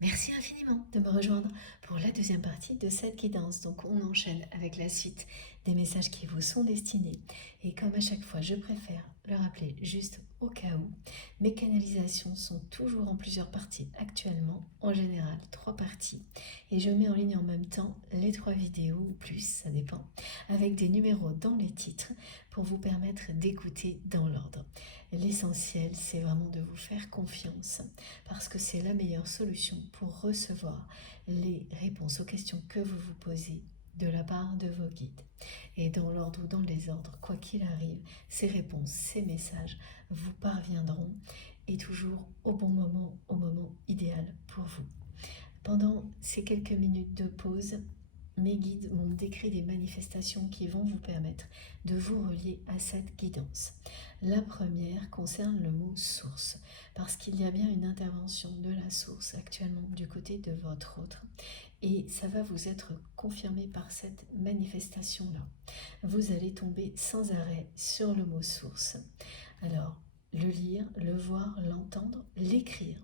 Merci infiniment de me rejoindre pour la deuxième partie de cette guidance. Donc on enchaîne avec la suite des messages qui vous sont destinés. Et comme à chaque fois, je préfère le rappeler juste au cas où, mes canalisations sont toujours en plusieurs parties actuellement, en général 3 parties. Et je mets en ligne en même temps les 3 vidéos ou plus, ça dépend, avec des numéros dans les titres pour vous permettre d'écouter dans l'ordre. L'essentiel, c'est vraiment de vous faire confiance parce que c'est la meilleure solution pour recevoir les réponses aux questions que vous vous posez de la part de vos guides. Et dans l'ordre ou dans le désordre, quoi qu'il arrive, ces réponses, ces messages vous parviendront et toujours au bon moment, au moment idéal pour vous. Pendant ces quelques minutes de pause, mes guides m'ont décrit des manifestations qui vont vous permettre de vous relier à cette guidance. La première concerne le mot source, parce qu'il y a bien une intervention de la source actuellement du côté de votre autre, et ça va vous être confirmé par cette manifestation-là. Vous allez tomber sans arrêt sur le mot source. Alors, le lire, le voir, l'entendre, l'écrire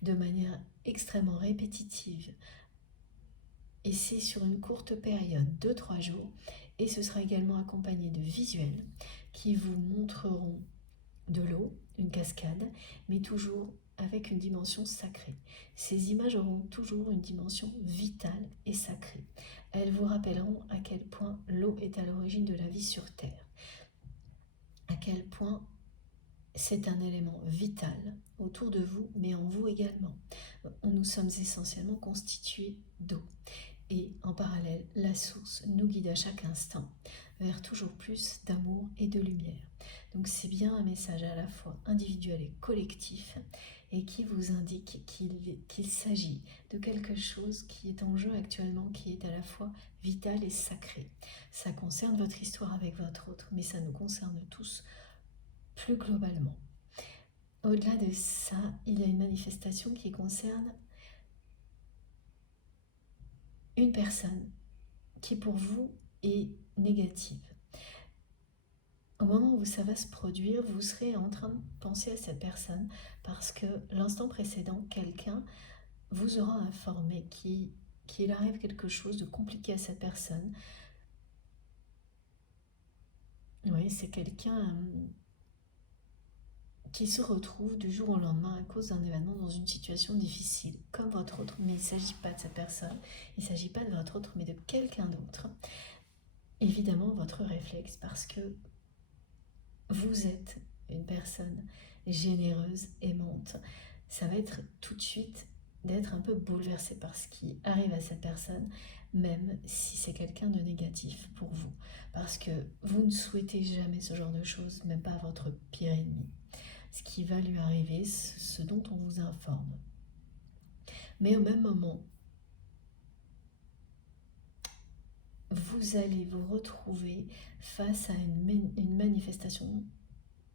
de manière extrêmement répétitive, et c'est sur une courte période, 2-3 jours, et ce sera également accompagné de visuels qui vous montreront de l'eau, une cascade, mais toujours avec une dimension sacrée. Ces images auront toujours une dimension vitale et sacrée. Elles vous rappelleront à quel point l'eau est à l'origine de la vie sur Terre, à quel point c'est un élément vital autour de vous, mais en vous également. Nous sommes essentiellement constitués d'eau. Et en parallèle, la source nous guide à chaque instant vers toujours plus d'amour et de lumière. Donc c'est bien un message à la fois individuel et collectif et qui vous indique qu'il s'agit de quelque chose qui est en jeu actuellement, qui est à la fois vital et sacré. Ça concerne votre histoire avec votre autre, mais ça nous concerne tous plus globalement. Au-delà de ça, il y a une manifestation qui concerne une personne qui pour vous est négative. Au moment où ça va se produire, vous serez en train de penser à cette personne parce que l'instant précédent, quelqu'un vous aura informé qu'il arrive quelque chose de compliqué à cette personne. Oui, c'est quelqu'un qui se retrouve du jour au lendemain à cause d'un événement dans une situation difficile, comme votre autre, mais il ne s'agit pas de cette personne, il ne s'agit pas de votre autre, mais de quelqu'un d'autre. Évidemment, votre réflexe, parce que vous êtes une personne généreuse, aimante, ça va être tout de suite d'être un peu bouleversé par ce qui arrive à cette personne, même si c'est quelqu'un de négatif pour vous. Parce que vous ne souhaitez jamais ce genre de choses, même pas à votre pire ennemi. Ce qui va lui arriver, ce dont on vous informe. Mais au même moment, vous allez vous retrouver face à une manifestation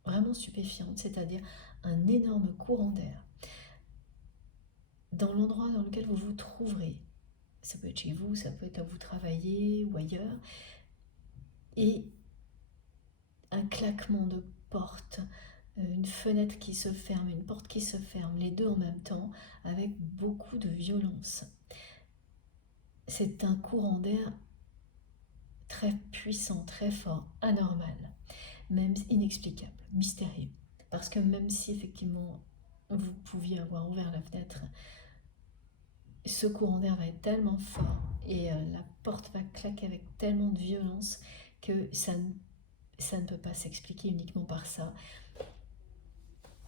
vraiment stupéfiante, c'est-à-dire un énorme courant d'air dans l'endroit dans lequel vous vous trouverez. Ça peut être chez vous, ça peut être là où vous travaillez ou ailleurs. Et un claquement de porte, une fenêtre qui se ferme, une porte qui se ferme, les deux en même temps, avec beaucoup de violence. C'est un courant d'air très puissant, très fort, anormal, même inexplicable, mystérieux. Parce que même si effectivement vous pouviez avoir ouvert la fenêtre, ce courant d'air va être tellement fort et la porte va claquer avec tellement de violence que ça ne peut pas s'expliquer uniquement par ça.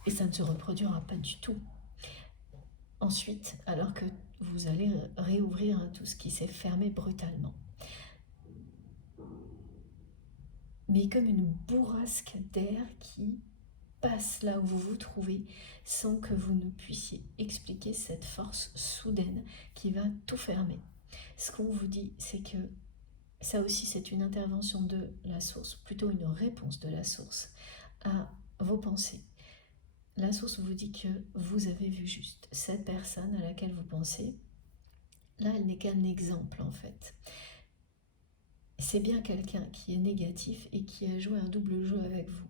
Et ça ne se reproduira pas du tout. Ensuite, alors que vous allez réouvrir tout ce qui s'est fermé brutalement. Mais comme une bourrasque d'air qui passe là où vous vous trouvez sans que vous ne puissiez expliquer cette force soudaine qui va tout fermer. Ce qu'on vous dit, c'est que ça aussi, c'est une intervention de la source, plutôt une réponse de la source à vos pensées. La source vous dit que vous avez vu juste. Cette personne à laquelle vous pensez, là, elle n'est qu'un exemple en fait. C'est bien quelqu'un qui est négatif et qui a joué un double jeu avec vous,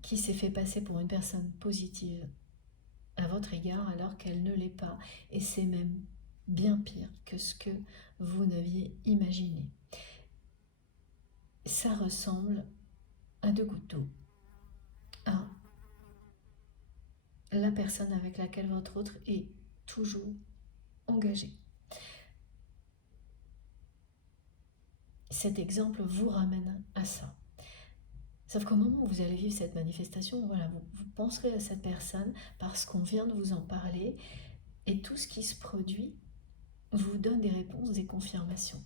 qui s'est fait passer pour une personne positive à votre égard alors qu'elle ne l'est pas. Et c'est même bien pire que ce que vous n'aviez imaginé. Ça ressemble à 2 gouttes d'eau, à la personne avec laquelle votre autre est toujours engagé. Cet exemple vous ramène à ça. Sauf qu'au moment où vous allez vivre cette manifestation, voilà, vous penserez à cette personne parce qu'on vient de vous en parler et tout ce qui se produit vous donne des réponses, des confirmations.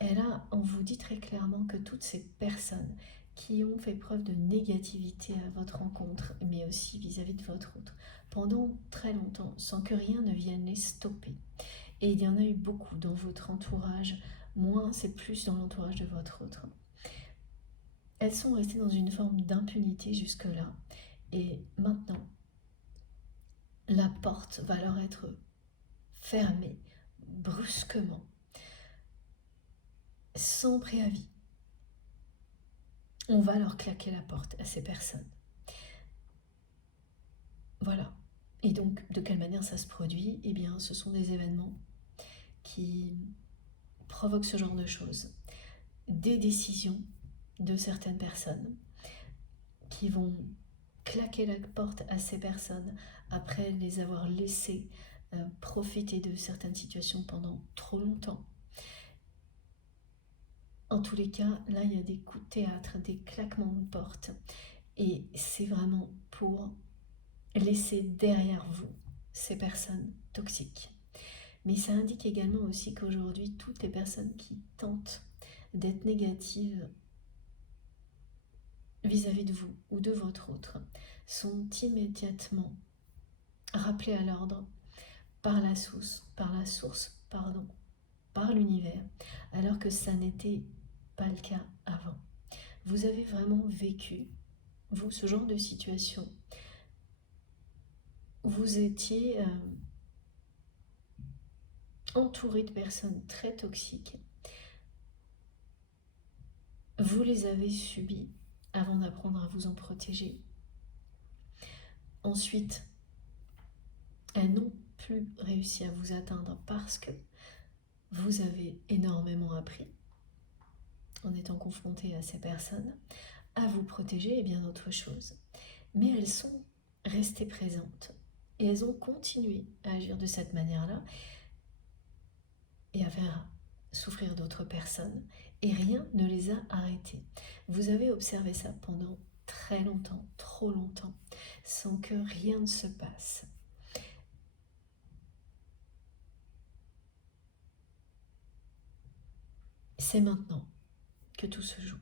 Et là, on vous dit très clairement que toutes ces personnes qui ont fait preuve de négativité à votre rencontre, mais aussi vis-à-vis de votre autre, pendant très longtemps, sans que rien ne vienne les stopper. Et il y en a eu beaucoup dans votre entourage, moins c'est plus dans l'entourage de votre autre. Elles sont restées dans une forme d'impunité jusque-là. Et maintenant, la porte va leur être fermée brusquement, sans préavis. On va leur claquer la porte à ces personnes. Voilà. Et donc, de quelle manière ça se produit? Eh bien, ce sont des événements qui provoquent ce genre de choses. Des décisions de certaines personnes qui vont claquer la porte à ces personnes après les avoir laissées profiter de certaines situations pendant trop longtemps. En tous les cas, là, il y a des coups de théâtre, des claquements de porte. Et c'est vraiment pour laisser derrière vous ces personnes toxiques. Mais ça indique également aussi qu'aujourd'hui, toutes les personnes qui tentent d'être négatives vis-à-vis de vous ou de votre autre sont immédiatement rappelées à l'ordre par la source, par l'univers, alors que ça n'était pas le cas avant. Vous avez vraiment vécu, vous, ce genre de situation. Vous étiez entouré de personnes très toxiques. Vous les avez subies avant d'apprendre à vous en protéger. Ensuite, elles n'ont plus réussi à vous atteindre parce que vous avez énormément appris en étant confronté à ces personnes, à vous protéger et bien d'autres choses. Mais elles sont restées présentes et elles ont continué à agir de cette manière-là et à faire souffrir d'autres personnes et rien ne les a arrêtées. Vous avez observé ça pendant très longtemps, trop longtemps, sans que rien ne se passe. C'est maintenant que tout se joue.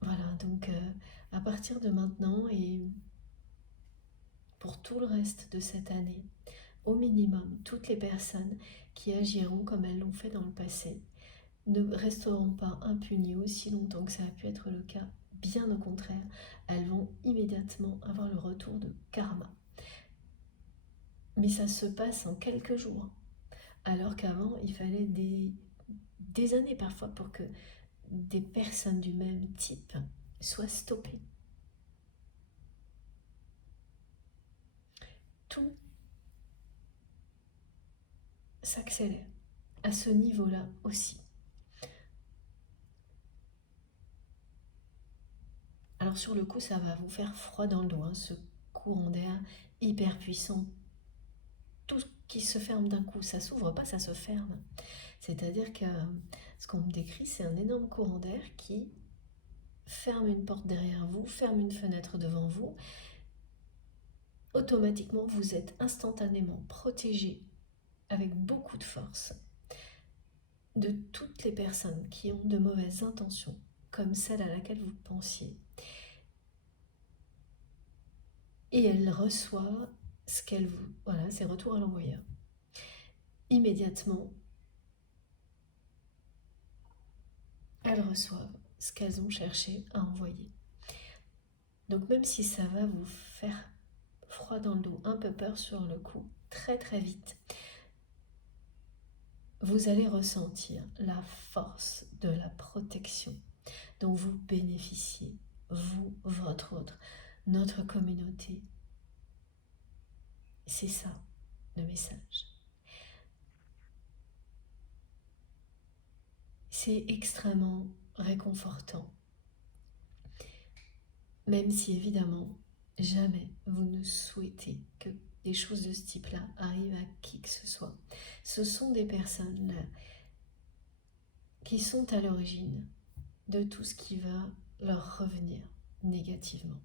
Voilà, donc à partir de maintenant et pour tout le reste de cette année, au minimum, toutes les personnes qui agiront comme elles l'ont fait dans le passé ne resteront pas impunies aussi longtemps que ça a pu être le cas. Bien au contraire, elles vont immédiatement avoir le retour de karma. Mais ça se passe en quelques jours, alors qu'avant, il fallait des années parfois pour que des personnes du même type soient stoppées. Tout s'accélère à ce niveau-là aussi. Alors sur le coup, ça va vous faire froid dans le dos, hein, ce courant d'air hyper puissant. Tout qui se ferme d'un coup, ça s'ouvre pas, ça se ferme. C'est-à-dire que ce qu'on me décrit, c'est un énorme courant d'air qui ferme une porte derrière vous, ferme une fenêtre devant vous. Automatiquement, vous êtes instantanément protégé avec beaucoup de force de toutes les personnes qui ont de mauvaises intentions, comme celle à laquelle vous pensiez. Et elle reçoit ce qu'elle vous... Voilà, c'est retour à l'envoyeur. Immédiatement, elles reçoivent ce qu'elles ont cherché à envoyer. Donc même si ça va vous faire froid dans le dos, un peu peur sur le coup, très très vite, vous allez ressentir la force de la protection dont vous bénéficiez vous, votre autre, notre communauté. C'est ça, le message. C'est extrêmement réconfortant. Même si évidemment, jamais vous ne souhaitez que des choses de ce type-là arrivent à qui que ce soit. Ce sont des personnes là qui sont à l'origine de tout ce qui va leur revenir négativement.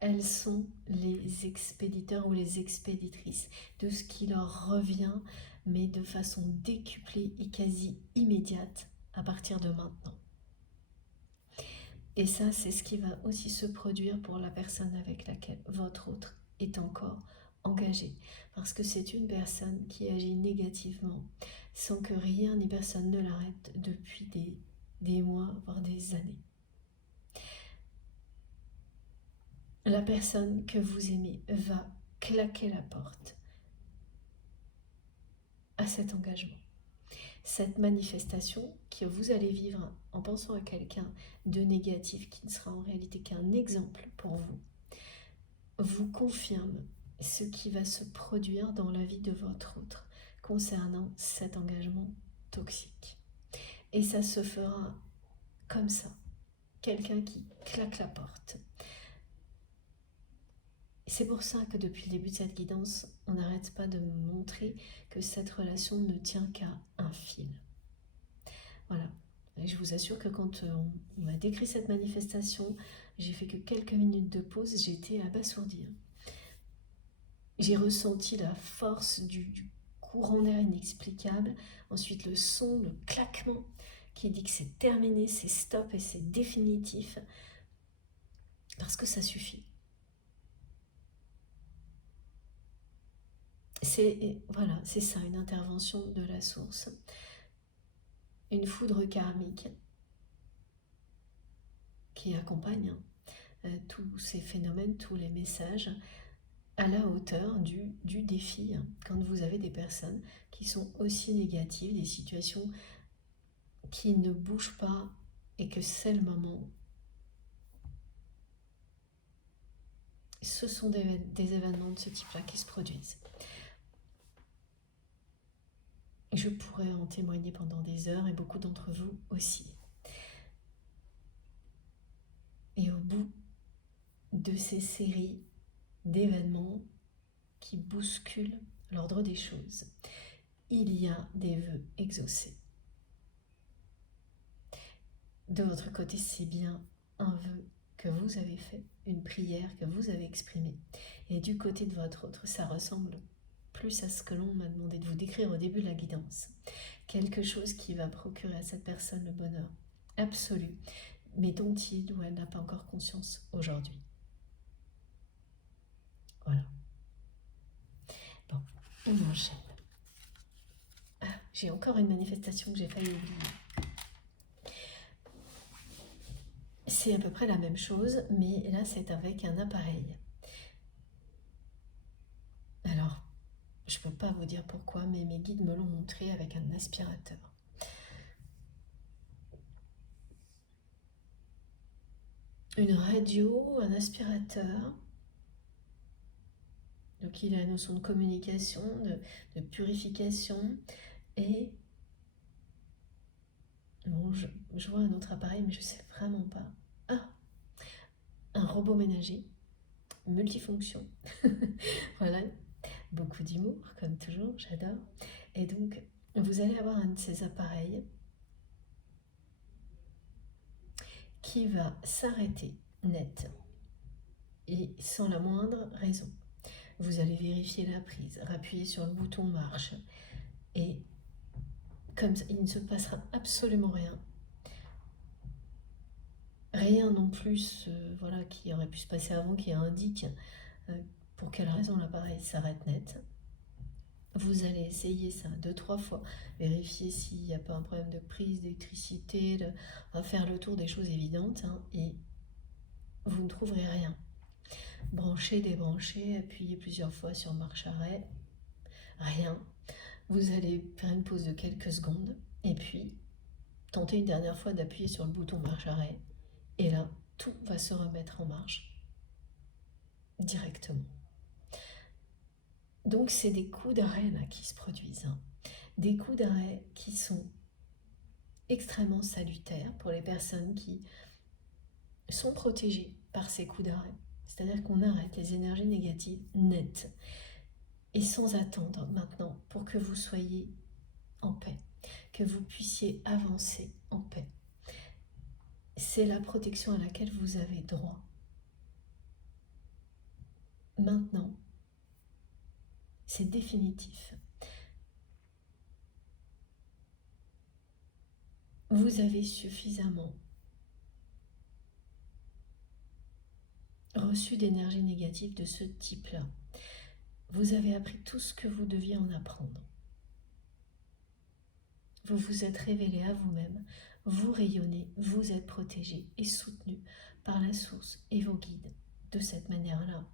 Elles sont les expéditeurs ou les expéditrices de ce qui leur revient, mais de façon décuplée et quasi immédiate à partir de maintenant. Et ça, c'est ce qui va aussi se produire pour la personne avec laquelle votre autre est encore engagé. Parce que c'est une personne qui agit négativement sans que rien ni personne ne l'arrête depuis des mois, voire des années. La personne que vous aimez va claquer la porte à cet engagement. Cette manifestation que vous allez vivre en pensant à quelqu'un de négatif qui ne sera en réalité qu'un exemple pour vous, vous confirme ce qui va se produire dans la vie de votre autre concernant cet engagement toxique. Et ça se fera comme ça, quelqu'un qui claque la porte. C'est pour ça que depuis le début de cette guidance, on n'arrête pas de montrer que cette relation ne tient qu'à un fil. Voilà. Et je vous assure que quand on m'a décrit cette manifestation, j'ai fait que quelques minutes de pause, j'étais abasourdie. J'ai ressenti la force du courant d'air inexplicable, ensuite le son, le claquement qui dit que c'est terminé, c'est stop et c'est définitif, parce que ça suffit. Voilà, c'est ça, une intervention de la source, une foudre karmique qui accompagne tous ces phénomènes, tous les messages, à la hauteur du défi, quand vous avez des personnes qui sont aussi négatives, des situations qui ne bougent pas et que c'est le moment. Ce sont des événements de ce type-là qui se produisent. Je pourrais en témoigner pendant des heures et beaucoup d'entre vous aussi. Et au bout de ces séries d'événements qui bousculent l'ordre des choses, il y a des vœux exaucés. De votre côté, c'est bien un vœu que vous avez fait, une prière que vous avez exprimée. Et du côté de votre autre, ça ressemble plus à ce que l'on m'a demandé de vous décrire au début de la guidance. Quelque chose qui va procurer à cette personne le bonheur absolu, mais dont il ou elle n'a pas encore conscience aujourd'hui. Voilà. Bon, on enchaîne. Ah, j'ai encore une manifestation que j'ai failli oublier. C'est à peu près la même chose, mais là c'est avec un appareil. Alors, je ne peux pas vous dire pourquoi, mais mes guides me l'ont montré avec un aspirateur. Une radio, un aspirateur. Donc il a la notion de communication, de purification. Et bon, je vois un autre appareil, mais je ne sais vraiment pas. Ah, un robot ménager, multifonction. Voilà, beaucoup d'humour, comme toujours, j'adore. Et donc, vous allez avoir un de ces appareils qui va s'arrêter net et sans la moindre raison. Vous allez vérifier la prise, appuyer sur le bouton marche et comme ça, il ne se passera absolument rien. Rien non plus voilà, qui aurait pu se passer avant, qui indique pour quelle raison l'appareil s'arrête net. Vous allez essayer ça 2-3 fois, vérifier s'il n'y a pas un problème de prise d'électricité, faire le tour des choses évidentes, et vous ne trouverez rien. Branchez, débranchez, appuyez plusieurs fois sur marche arrêt, rien. Vous allez faire une pause de quelques secondes et puis tentez une dernière fois d'appuyer sur le bouton marche arrêt et là, tout va se remettre en marche directement. Donc c'est des coups d'arrêt là qui se produisent, hein. Des coups d'arrêt qui sont extrêmement salutaires pour les personnes qui sont protégées par ces coups d'arrêt. C'est-à-dire qu'on arrête les énergies négatives nettes et sans attendre maintenant pour que vous soyez en paix, que vous puissiez avancer en paix. C'est la protection à laquelle vous avez droit. Maintenant, c'est définitif. Vous avez suffisamment reçu d'énergie négative de ce type-là. Vous avez appris tout ce que vous deviez en apprendre. Vous vous êtes révélé à vous-même, vous rayonnez, vous êtes protégé et soutenu par la source et vos guides de cette manière-là.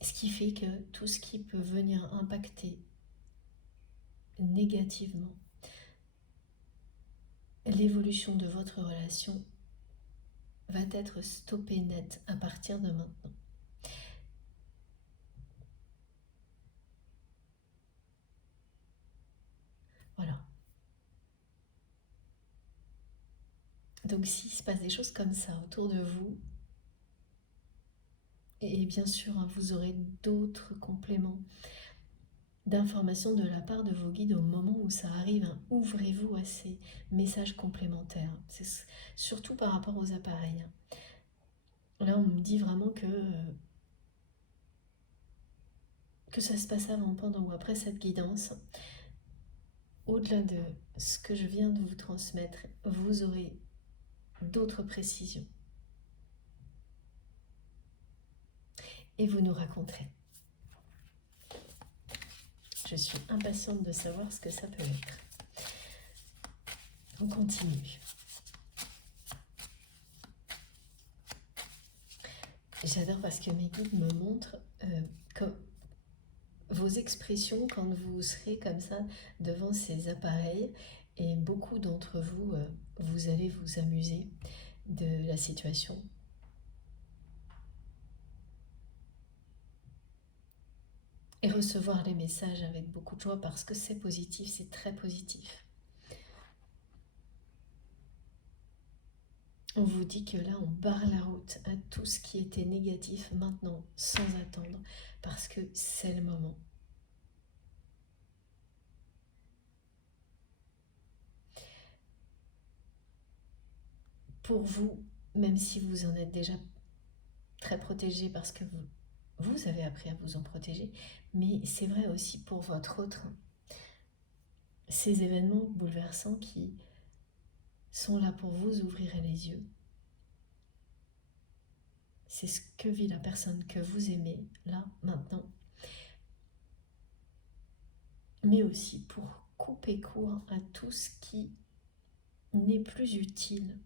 Ce qui fait que tout ce qui peut venir impacter négativement l'évolution de votre relation va être stoppé net à partir de maintenant. Voilà. Donc s'il se passe des choses comme ça autour de vous, et bien sûr vous aurez d'autres compléments d'informations de la part de vos guides au moment où ça arrive, hein. Ouvrez-vous à ces messages complémentaires. C'est surtout par rapport aux appareils. Là, on me dit vraiment que ça se passe avant, pendant ou après cette guidance. Au-delà de ce que je viens de vous transmettre, vous aurez d'autres précisions. Et vous nous raconterez. Je suis impatiente de savoir ce que ça peut être. On continue. J'adore parce que mes guides me montrent vos expressions quand vous serez comme ça devant ces appareils. Et beaucoup d'entre vous, vous allez vous amuser de la situation. Et recevoir les messages avec beaucoup de joie parce que c'est positif, c'est très positif. On vous dit que là, on barre la route à tout ce qui était négatif maintenant, sans attendre, parce que c'est le moment. Pour vous, même si vous en êtes déjà très protégé parce que vous avez appris à vous en protéger, mais c'est vrai aussi pour votre autre. Ces événements bouleversants qui sont là pour vous ouvrir les yeux. C'est ce que vit la personne que vous aimez, là, maintenant. Mais aussi pour couper court à tout ce qui n'est plus utile.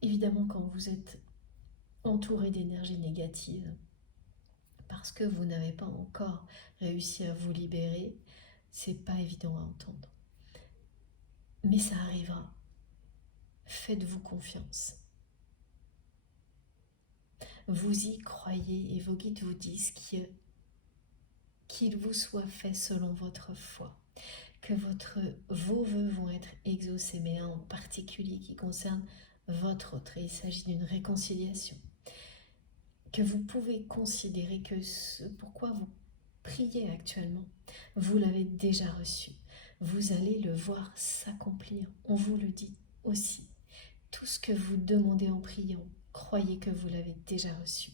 Évidemment, quand vous êtes entouré d'énergie négative, parce que vous n'avez pas encore réussi à vous libérer, c'est pas évident à entendre. Mais ça arrivera. Faites-vous confiance. Vous y croyez et vos guides vous disent qu'il vous soit fait selon votre foi, que vos vœux vont être exaucés, mais un en particulier qui concerne votre autre. Et il s'agit d'une réconciliation. Que vous pouvez considérer que ce pourquoi vous priez actuellement, vous l'avez déjà reçu. Vous allez le voir s'accomplir. On vous le dit aussi. Tout ce que vous demandez en priant, croyez que vous l'avez déjà reçu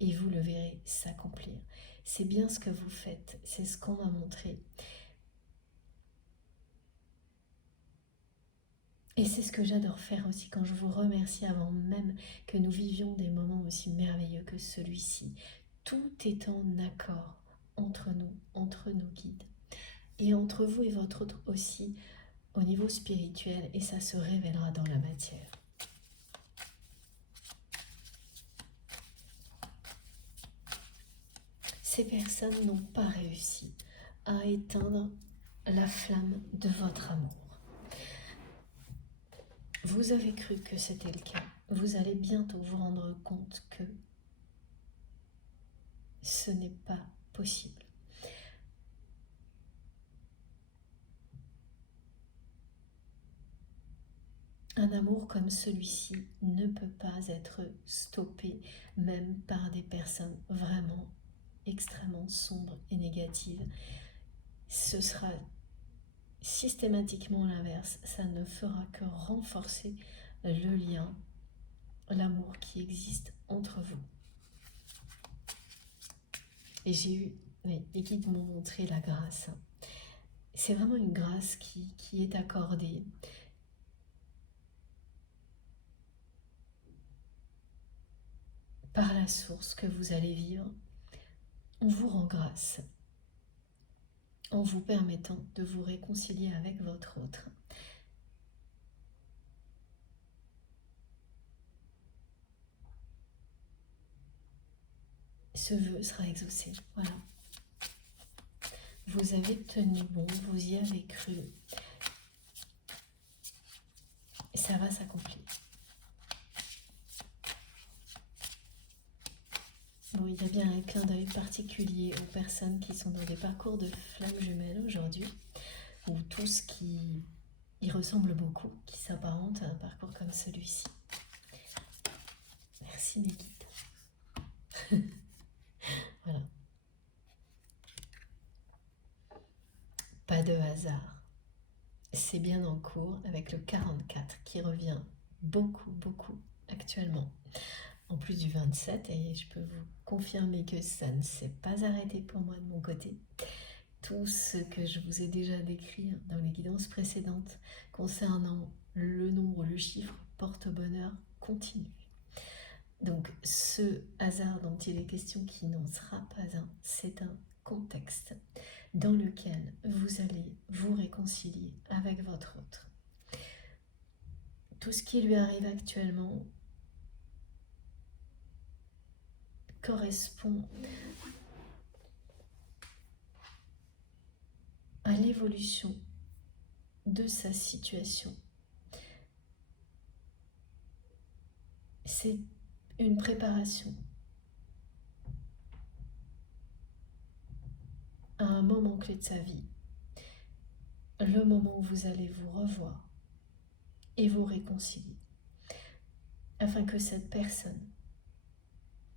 et vous le verrez s'accomplir. C'est bien ce que vous faites, c'est ce qu'on m'a montré. Et c'est ce que j'adore faire aussi quand je vous remercie avant même que nous vivions des moments aussi merveilleux que celui-ci. Tout est en accord entre nous, entre nos guides. Et entre vous et votre autre aussi au niveau spirituel, et ça se révélera dans la matière. Ces personnes n'ont pas réussi à éteindre la flamme de votre amour. Vous avez cru que c'était le cas. Vous allez bientôt vous rendre compte que ce n'est pas possible. Un amour comme celui-ci ne peut pas être stoppé, même par des personnes vraiment extrêmement sombres et négatives. Ce sera systématiquement l'inverse. Ça ne fera que renforcer le lien, l'amour qui existe entre vous. Et j'ai eu, les guides m'ont montré la grâce. C'est vraiment une grâce qui est accordée. Par la source que vous allez vivre, on vous rend grâce en vous permettant de vous réconcilier avec votre autre. Ce vœu sera exaucé. Voilà. Vous avez tenu bon, vous y avez cru. Ça va s'accomplir. Bon, il y a bien un clin d'œil particulier aux personnes qui sont dans des parcours de flammes jumelles aujourd'hui, ou tous qui y ressemblent beaucoup, qui s'apparentent à un parcours comme celui-ci. Merci mes guides. Voilà. Pas de hasard. C'est bien en cours avec le 44 qui revient beaucoup actuellement. En plus du 27, et je peux vous confirmer que ça ne s'est pas arrêté pour moi de mon côté. Tout ce que je vous ai déjà décrit dans les guidances précédentes concernant le nombre, le chiffre porte-bonheur continue. Donc ce hasard dont il est question qui n'en sera pas un, c'est un contexte dans lequel vous allez vous réconcilier avec votre autre. Tout ce qui lui arrive actuellement correspond à l'évolution de sa situation. C'est une préparation à un moment clé de sa vie, le moment où vous allez vous revoir et vous réconcilier, afin que cette personne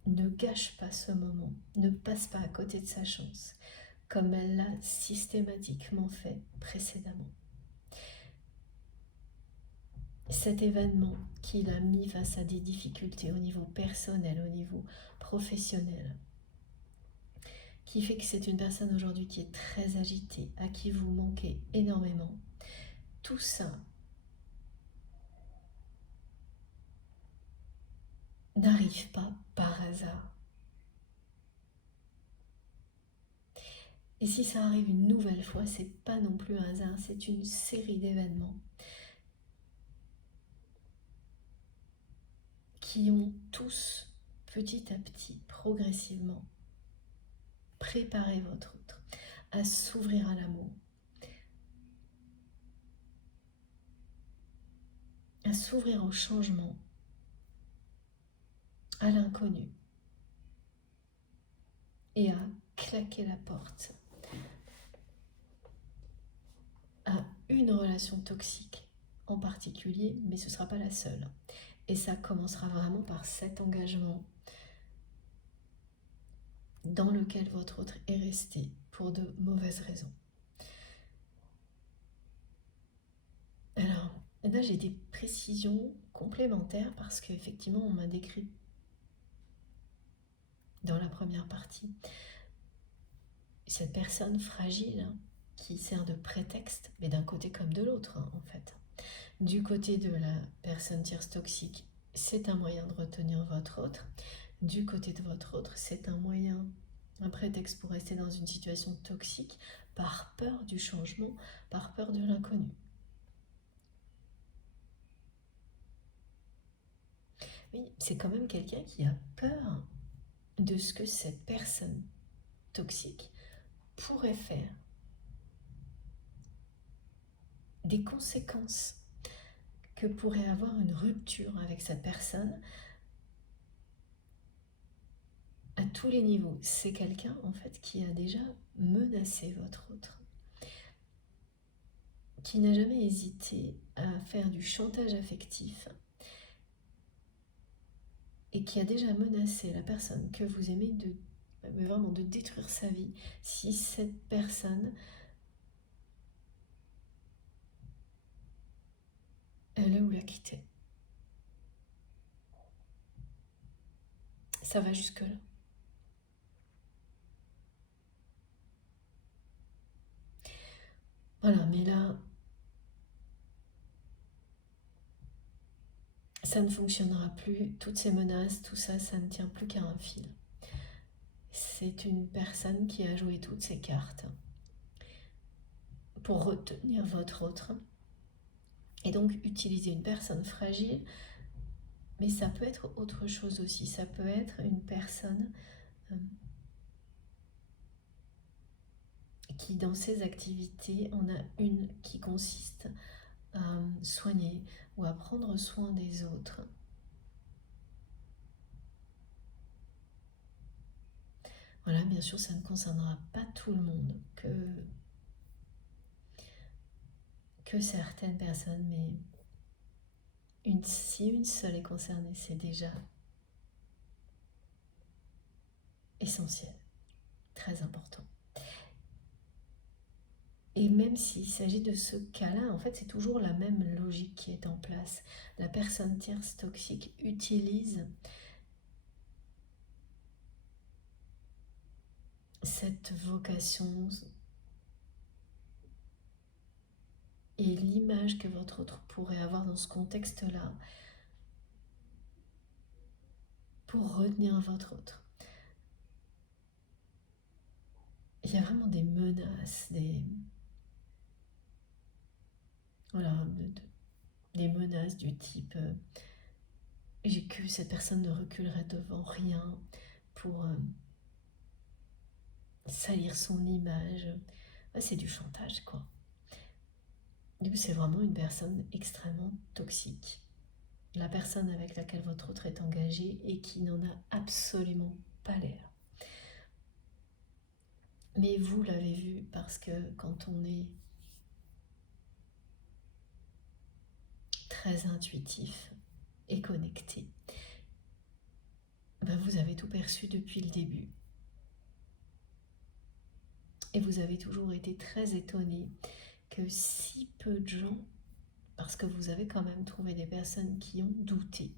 ne gâche pas ce moment, ne passe pas à côté de sa chance, comme elle l'a systématiquement fait précédemment. Cet événement qui l'a mis face à des difficultés au niveau personnel, au niveau professionnel, qui fait que c'est une personne aujourd'hui qui est très agitée, à qui vous manquez énormément, tout ça n'arrive pas par hasard. Et si ça arrive une nouvelle fois, c'est pas non plus un hasard, c'est une série d'événements qui ont tous, petit à petit, progressivement, préparé votre autre à s'ouvrir à l'amour, à s'ouvrir au changement, à l'inconnu, et à claquer la porte à une relation toxique en particulier, mais ce ne sera pas la seule. Et ça commencera vraiment par cet engagement dans lequel votre autre est resté pour de mauvaises raisons. Alors, là j'ai des précisions complémentaires parce qu'effectivement on m'a décrit dans la première partie cette personne fragile qui sert de prétexte, mais d'un côté comme de l'autre en fait. Du côté de la personne tierce toxique, c'est un moyen de retenir votre autre. Du côté de votre autre, c'est un moyen, un prétexte pour rester dans une situation toxique par peur du changement, par peur de l'inconnu. Oui, c'est quand même quelqu'un qui a peur de ce que cette personne toxique pourrait faire des conséquences que pourrait avoir une rupture avec cette personne à tous les niveaux. C'est quelqu'un en fait qui a déjà menacé votre autre, qui n'a jamais hésité à faire du chantage affectif et qui a déjà menacé la personne que vous aimez vraiment de détruire sa vie si cette personne elle ou la quittait. Ça va jusque là. Voilà, mais là, ça ne fonctionnera plus. Toutes ces menaces, tout ça, ça ne tient plus qu'à un fil. C'est une personne qui a joué toutes ses cartes pour retenir votre autre. Et donc utiliser une personne fragile, mais ça peut être autre chose aussi. Ça peut être une personne qui, dans ses activités, en a une qui consiste à soigner ou à prendre soin des autres. Voilà, bien sûr, ça ne concernera pas tout le monde, que certaines personnes, mais si une seule est concernée, c'est déjà essentiel, très important. Et même s'il s'agit de ce cas-là, en fait, c'est toujours la même logique qui est en place. La personne tierce toxique utilise cette vocation et l'image que votre autre pourrait avoir dans ce contexte-là pour retenir votre autre. Il y a vraiment des menaces, des menaces du type que cette personne ne reculerait devant rien pour salir son image. C'est du chantage, quoi. Du coup, c'est vraiment une personne extrêmement toxique. La personne avec laquelle votre autre est engagé et qui n'en a absolument pas l'air. Mais vous l'avez vu parce que quand on est très intuitif et connecté, vous avez tout perçu depuis le début. Et vous avez toujours été très étonné que si peu de gens, parce que vous avez quand même trouvé des personnes qui ont douté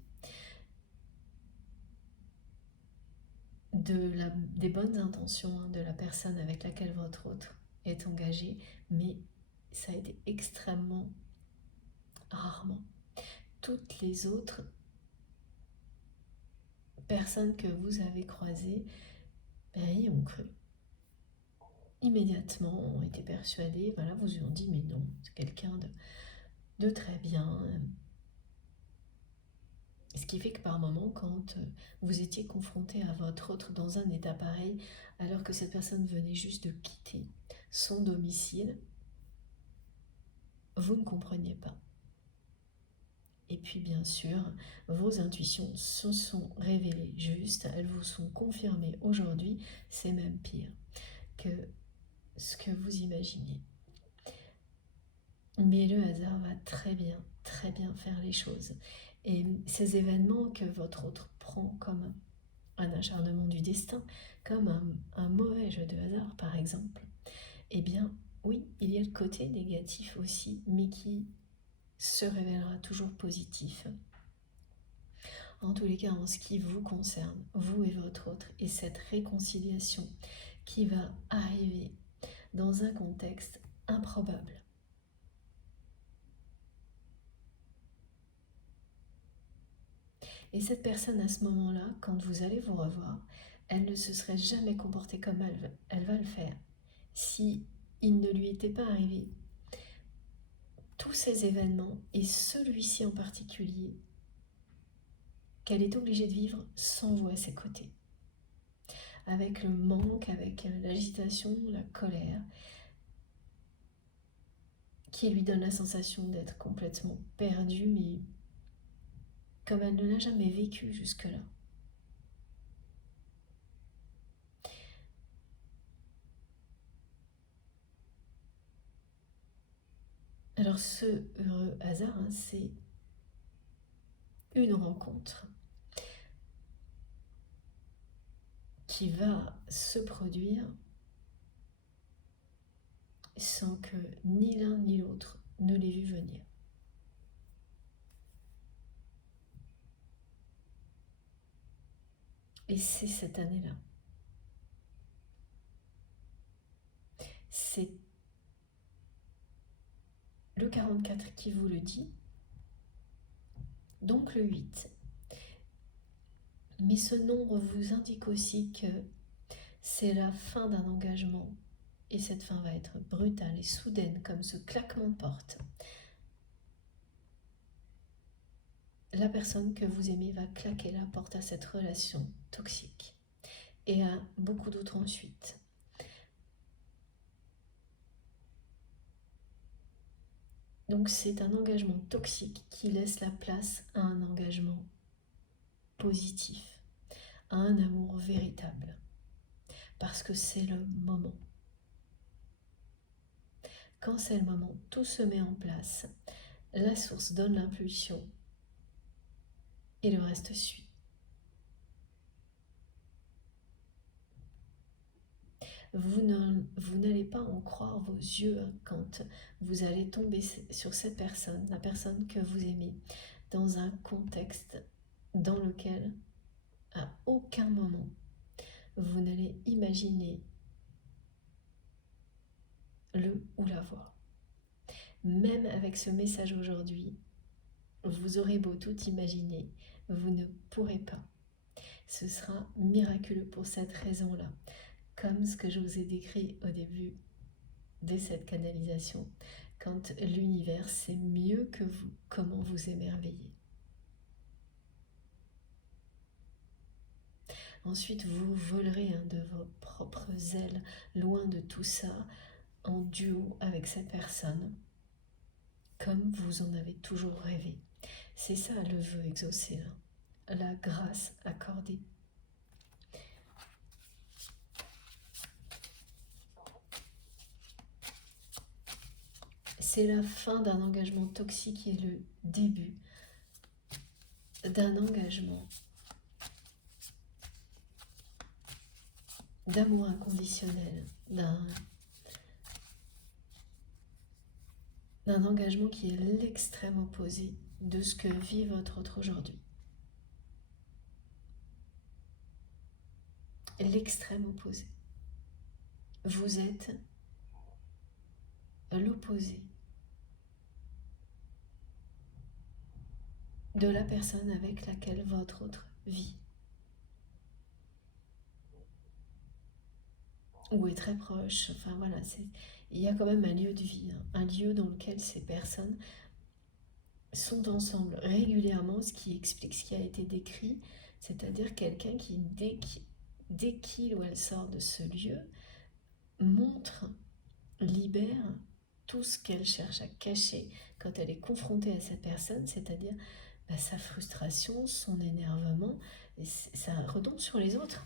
des bonnes intentions de la personne avec laquelle votre autre est engagé, mais ça a été extrêmement rarement. Toutes les autres personnes que vous avez croisées y ont cru. Immédiatement ont été persuadées, voilà, vous ont dit mais non, c'est quelqu'un de très bien. Ce qui fait que par moment, quand vous étiez confronté à votre autre dans un état pareil, alors que cette personne venait juste de quitter son domicile, vous ne compreniez pas. Et puis bien sûr, vos intuitions se sont révélées justes, elles vous sont confirmées aujourd'hui, c'est même pire que ce que vous imaginiez. Mais le hasard va très bien faire les choses. Et ces événements que votre autre prend comme un acharnement du destin, comme un mauvais jeu de hasard par exemple, eh bien oui, il y a le côté négatif aussi, mais qui se révélera toujours positif. En tous les cas, en ce qui vous concerne, vous et votre autre, et cette réconciliation qui va arriver dans un contexte improbable. Et cette personne, à ce moment-là, quand vous allez vous revoir, elle ne se serait jamais comportée comme elle va le faire. Si il ne lui était pas arrivé tous ces événements, et celui-ci en particulier, qu'elle est obligée de vivre sans vous à ses côtés. Avec le manque, avec l'agitation, la colère, qui lui donne la sensation d'être complètement perdue, mais comme elle ne l'a jamais vécu jusque-là. Alors ce heureux hasard, hein, c'est une rencontre qui va se produire sans que ni l'un ni l'autre ne l'ait vu venir. Et c'est cette année-là. C'est le 44 qui vous le dit, donc le 8. Mais ce nombre vous indique aussi que c'est la fin d'un engagement, et cette fin va être brutale et soudaine comme ce claquement de porte. La personne que vous aimez va claquer la porte à cette relation toxique et à beaucoup d'autres ensuite. Donc c'est un engagement toxique qui laisse la place à un engagement positif, à un amour véritable, parce que c'est le moment. Quand c'est le moment, tout se met en place, la source donne l'impulsion et le reste suit. Vous n'allez pas en croire vos yeux quand vous allez tomber sur cette personne, la personne que vous aimez, dans un contexte dans lequel, à aucun moment, vous n'allez imaginer le ou la voir. Même avec ce message aujourd'hui, vous aurez beau tout imaginer, vous ne pourrez pas. Ce sera miraculeux pour cette raison-là, comme ce que je vous ai décrit au début de cette canalisation, quand l'univers sait mieux que vous comment vous émerveiller. Ensuite, vous volerez de vos propres ailes, loin de tout ça, en duo avec cette personne, comme vous en avez toujours rêvé. C'est ça le vœu exaucé, la grâce accordée. C'est la fin d'un engagement toxique et le début d'un engagement d'amour inconditionnel, d'un engagement qui est l'extrême opposé de ce que vit votre autre aujourd'hui. L'extrême opposé. Vous êtes l'opposé de la personne avec laquelle votre autre vit. Ou est très proche, enfin voilà, il y a quand même un lieu de vie, un lieu dans lequel ces personnes sont ensemble régulièrement, ce qui explique ce qui a été décrit, c'est-à-dire quelqu'un qui, dès qu'il ou elle sort de ce lieu, montre, libère tout ce qu'elle cherche à cacher quand elle est confrontée à cette personne, c'est-à-dire sa frustration, son énervement, et ça retombe sur les autres.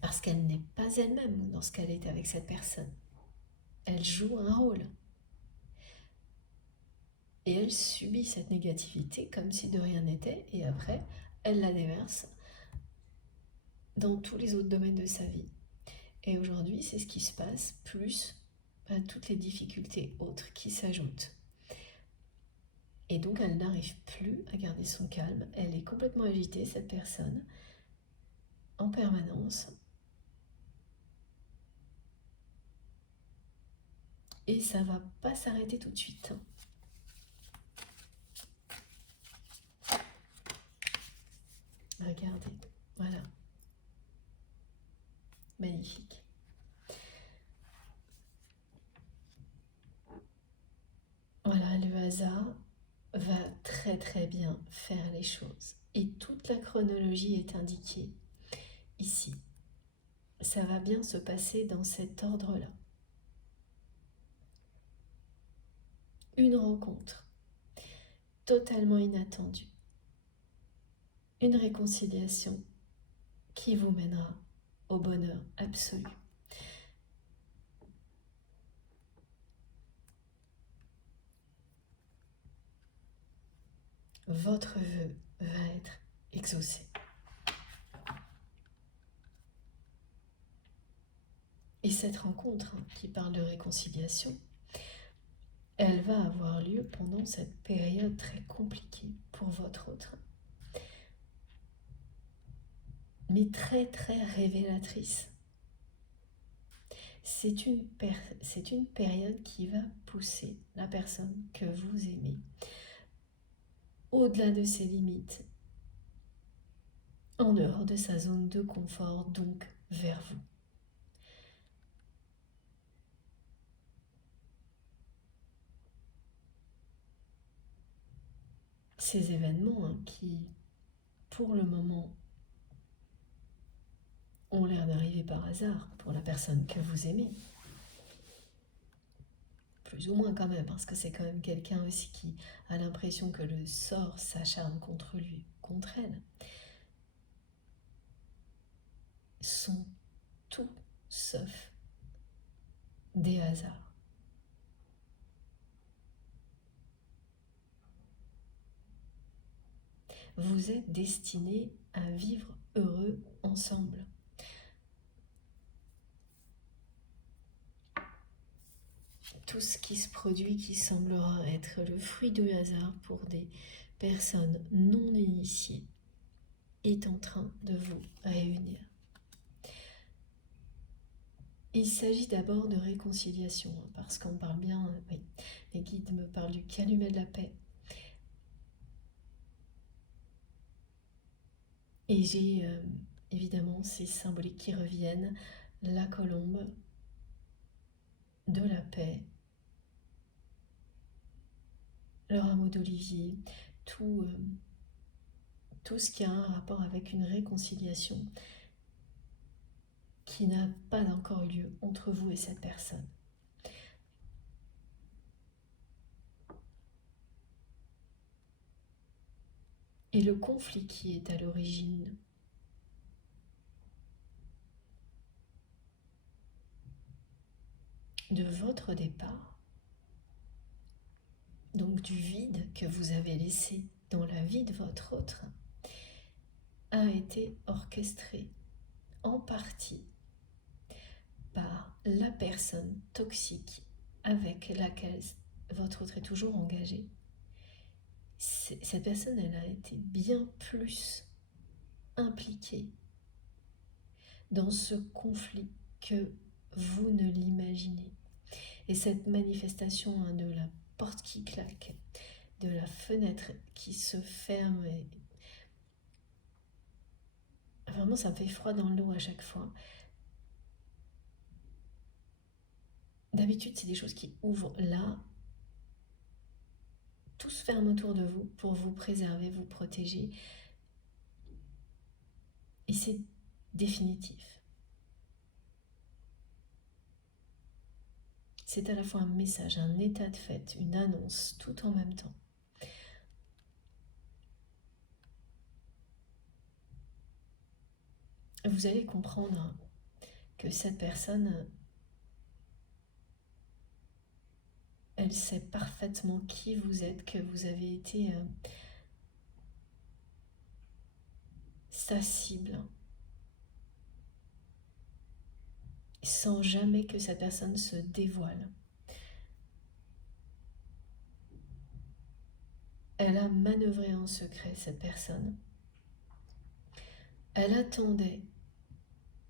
Parce qu'elle n'est pas elle-même dans ce qu'elle est avec cette personne. Elle joue un rôle. Et elle subit cette négativité comme si de rien n'était, et après, elle la déverse dans tous les autres domaines de sa vie. Et aujourd'hui, c'est ce qui se passe, plus toutes les difficultés autres qui s'ajoutent. Et donc, elle n'arrive plus à garder son calme, elle est complètement agitée, cette personne, en permanence. Et ça ne va pas s'arrêter tout de suite. Regardez, voilà. Magnifique. Voilà, le hasard va très très bien faire les choses. Et toute la chronologie est indiquée ici. Ça va bien se passer dans cet ordre-là. une rencontre totalement inattendue, une réconciliation qui vous mènera au bonheur absolu. Votre vœu va être exaucé. Et cette rencontre qui parle de réconciliation, elle va avoir lieu pendant cette période très compliquée pour votre autre, mais très très révélatrice. C'est une période qui va pousser la personne que vous aimez au-delà de ses limites, en dehors de sa zone de confort, donc vers vous. Ces événements qui, pour le moment, ont l'air d'arriver par hasard pour la personne que vous aimez. Plus ou moins quand même, parce que c'est quand même quelqu'un aussi qui a l'impression que le sort s'acharne contre lui, contre elle. Sont tout sauf des hasards. Vous êtes destinés à vivre heureux ensemble. Tout ce qui se produit, qui semblera être le fruit du hasard pour des personnes non initiées, est en train de vous réunir. Il s'agit d'abord de réconciliation, parce qu'on parle bien, oui, les guides me parlent du calumet de la paix. Et j'ai évidemment ces symboliques qui reviennent, la colombe, de la paix, le rameau d'olivier, tout ce qui a un rapport avec une réconciliation qui n'a pas encore eu lieu entre vous et cette personne. Et le conflit qui est à l'origine de votre départ, donc du vide que vous avez laissé dans la vie de votre autre, a été orchestré en partie par la personne toxique avec laquelle votre autre est toujours engagé. Cette personne, elle a été bien plus impliquée dans ce conflit que vous ne l'imaginez. Et cette manifestation de la porte qui claque, de la fenêtre qui se ferme, vraiment ça me fait froid dans le dos à chaque fois. D'habitude, c'est des choses qui ouvrent. Là, tout se ferme autour de vous pour vous préserver, vous protéger. Et c'est définitif. C'est à la fois un message, un état de fait, une annonce, tout en même temps. Vous allez comprendre que cette personne, elle sait parfaitement qui vous êtes, que vous avez été sa cible, sans jamais que cette personne se dévoile. Elle a manœuvré en secret, cette personne. Elle attendait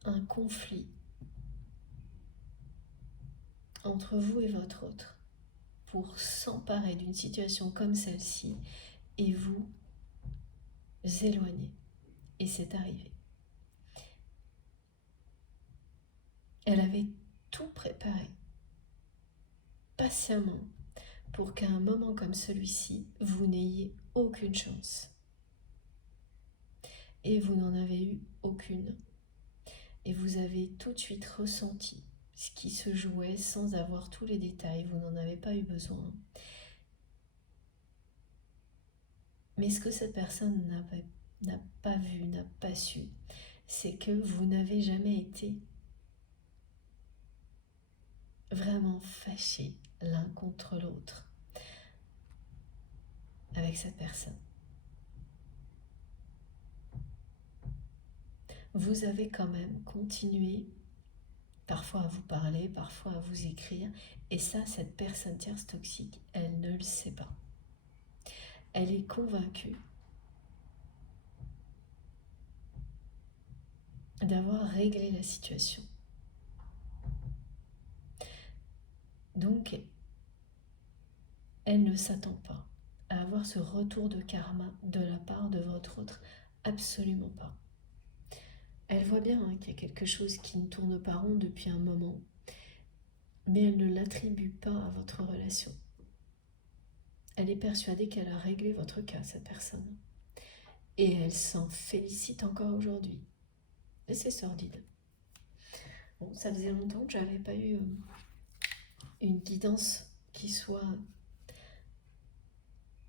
un conflit entre vous et votre autre pour s'emparer d'une situation comme celle-ci et vous éloigner. Et c'est arrivé. Elle avait tout préparé, patiemment, pour qu'à un moment comme celui-ci, vous n'ayez aucune chance. Et vous n'en avez eu aucune. Et vous avez tout de suite ressenti ce qui se jouait sans avoir tous les détails, vous n'en avez pas eu besoin. Mais ce que cette personne n'a pas vu, n'a pas su, c'est que vous n'avez jamais été vraiment fâchés l'un contre l'autre avec cette personne. Vous avez quand même continué parfois à vous parler, parfois à vous écrire, et ça, cette personne tierce toxique, elle ne le sait pas. Elle est convaincue d'avoir réglé la situation. Donc, elle ne s'attend pas à avoir ce retour de karma de la part de votre autre, absolument pas. Elle voit bien qu'il y a quelque chose qui ne tourne pas rond depuis un moment, mais elle ne l'attribue pas à votre relation. Elle est persuadée qu'elle a réglé votre cas, cette personne. Et elle s'en félicite encore aujourd'hui. Et c'est sordide. Bon, ça faisait longtemps que j'avais pas eu une guidance qui soit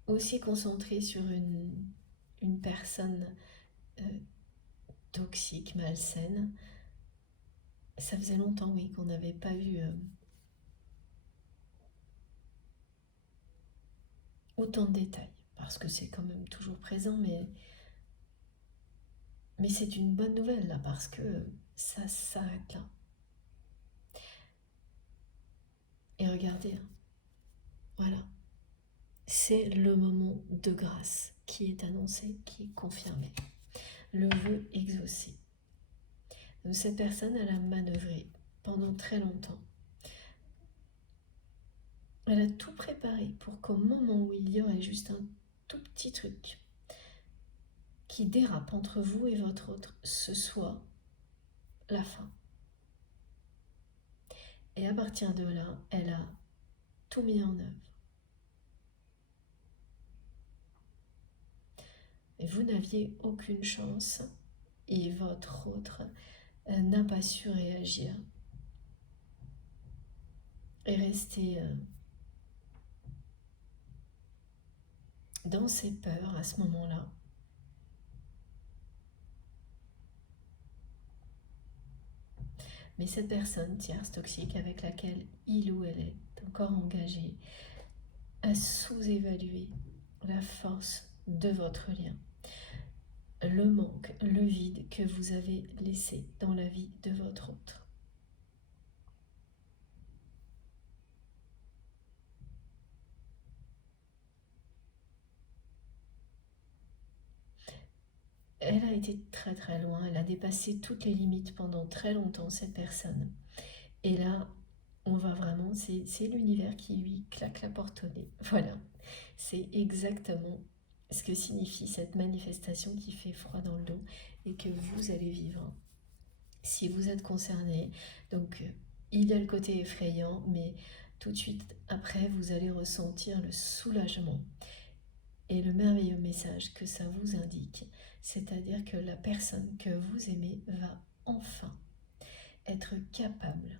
aussi concentrée sur une personne toxique, malsaine. Ça faisait longtemps, oui, qu'on n'avait pas eu autant de détails, parce que c'est quand même toujours présent, mais c'est une bonne nouvelle là, parce que ça s'arrête là. Et regardez, voilà, c'est le moment de grâce qui est annoncé, qui est confirmé. Le vœu exaucé. Donc cette personne, elle a manœuvré pendant très longtemps. Elle a tout préparé pour qu'au moment où il y aurait juste un tout petit truc qui dérape entre vous et votre autre, ce soit la fin. Et à partir de là, elle a tout mis en œuvre. Et vous n'aviez aucune chance et votre autre n'a pas su réagir et rester dans ses peurs à ce moment-là. Mais cette personne tierce toxique avec laquelle il ou elle est encore engagé a sous-évalué la force de votre lien, le manque, le vide que vous avez laissé dans la vie de votre autre. Elle a été très très loin, elle a dépassé toutes les limites pendant très longtemps, cette personne. Et là, on va vraiment, c'est l'univers qui lui claque la porte au nez. Voilà, c'est exactement ce que signifie cette manifestation qui fait froid dans le dos et que vous allez vivre si vous êtes concerné. Donc, il y a le côté effrayant, mais tout de suite après, vous allez ressentir le soulagement et le merveilleux message que ça vous indique, c'est-à-dire que la personne que vous aimez va enfin être capable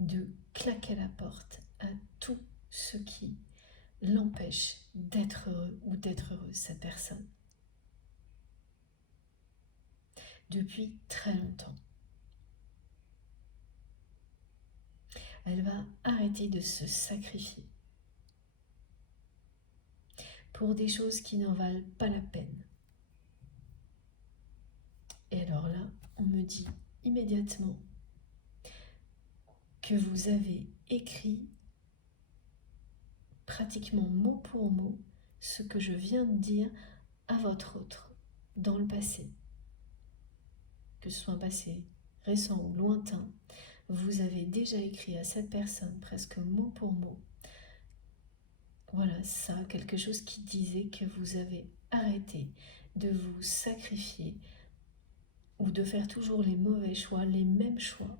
de claquer la porte à tout ce qui l'empêche d'être heureux ou d'être heureuse, cette personne. Depuis très longtemps. Elle va arrêter de se sacrifier pour des choses qui n'en valent pas la peine. Et alors là, on me dit immédiatement que vous avez écrit pratiquement mot pour mot ce que je viens de dire à votre autre dans le passé. Que ce soit un passé récent ou lointain, vous avez déjà écrit à cette personne presque mot pour mot. Voilà, ça, quelque chose qui disait que vous avez arrêté de vous sacrifier ou de faire toujours les mauvais choix, les mêmes choix.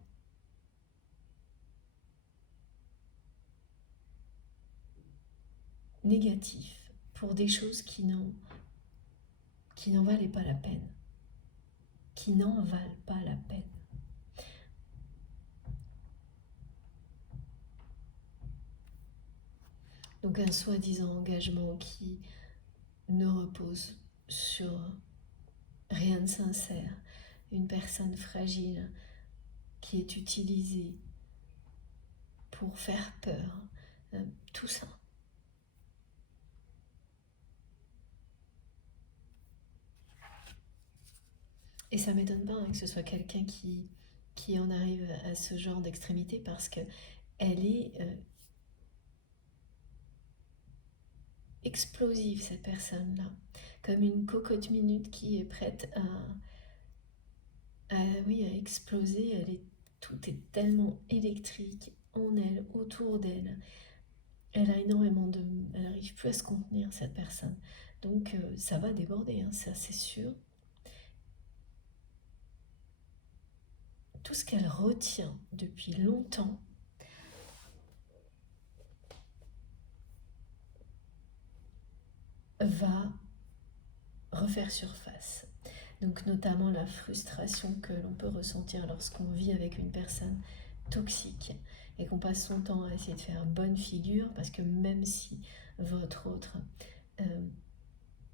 Négatifs pour des choses qui n'en valaient pas la peine. Qui n'en valent pas la peine. Donc un soi-disant engagement qui ne repose sur rien de sincère, une personne fragile qui est utilisée pour faire peur, tout ça. Et ça ne m'étonne pas que ce soit quelqu'un qui en arrive à ce genre d'extrémité parce qu'elle est explosive, cette personne-là, comme une cocotte minute qui est prête oui, à exploser. Tout est tellement électrique en elle, autour d'elle. Elle a énormément de... Elle n'arrive plus à se contenir, cette personne. Donc ça va déborder, hein, ça c'est sûr. Tout ce qu'elle retient depuis longtemps va refaire surface. Donc notamment la frustration que l'on peut ressentir lorsqu'on vit avec une personne toxique et qu'on passe son temps à essayer de faire bonne figure, parce que même si votre autre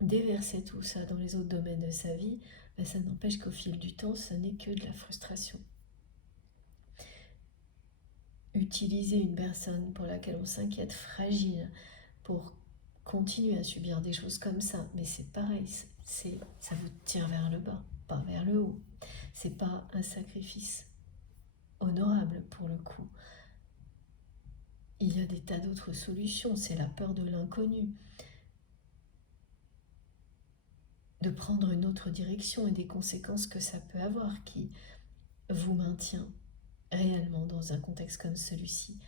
déversait tout ça dans les autres domaines de sa vie, ben ça n'empêche qu'au fil du temps, ce n'est que de la frustration. Utiliser une personne pour laquelle on s'inquiète fragile pour continuer à subir des choses comme ça, mais c'est pareil, ça vous tire vers le bas, pas vers le haut. C'est pas un sacrifice honorable pour le coup. Il y a des tas d'autres solutions, c'est la peur de l'inconnu, de prendre une autre direction et des conséquences que ça peut avoir qui vous maintient réellement dans un contexte comme celui-ci.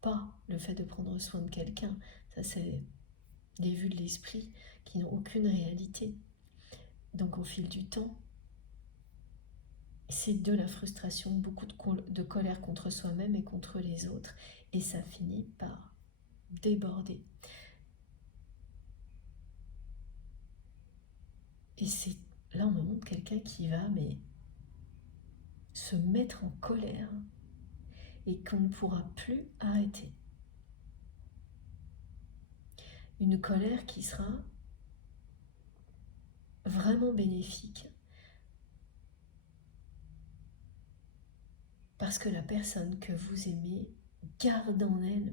Pas le fait de prendre soin de quelqu'un, ça c'est les vues de l'esprit qui n'ont aucune réalité. Donc au fil du temps, c'est de la frustration, beaucoup de colère contre soi-même et contre les autres, et ça finit par déborder. Et c'est là on me montre quelqu'un qui va se mettre en colère et qu'on ne pourra plus arrêter. Une colère qui sera vraiment bénéfique parce que la personne que vous aimez garde en elle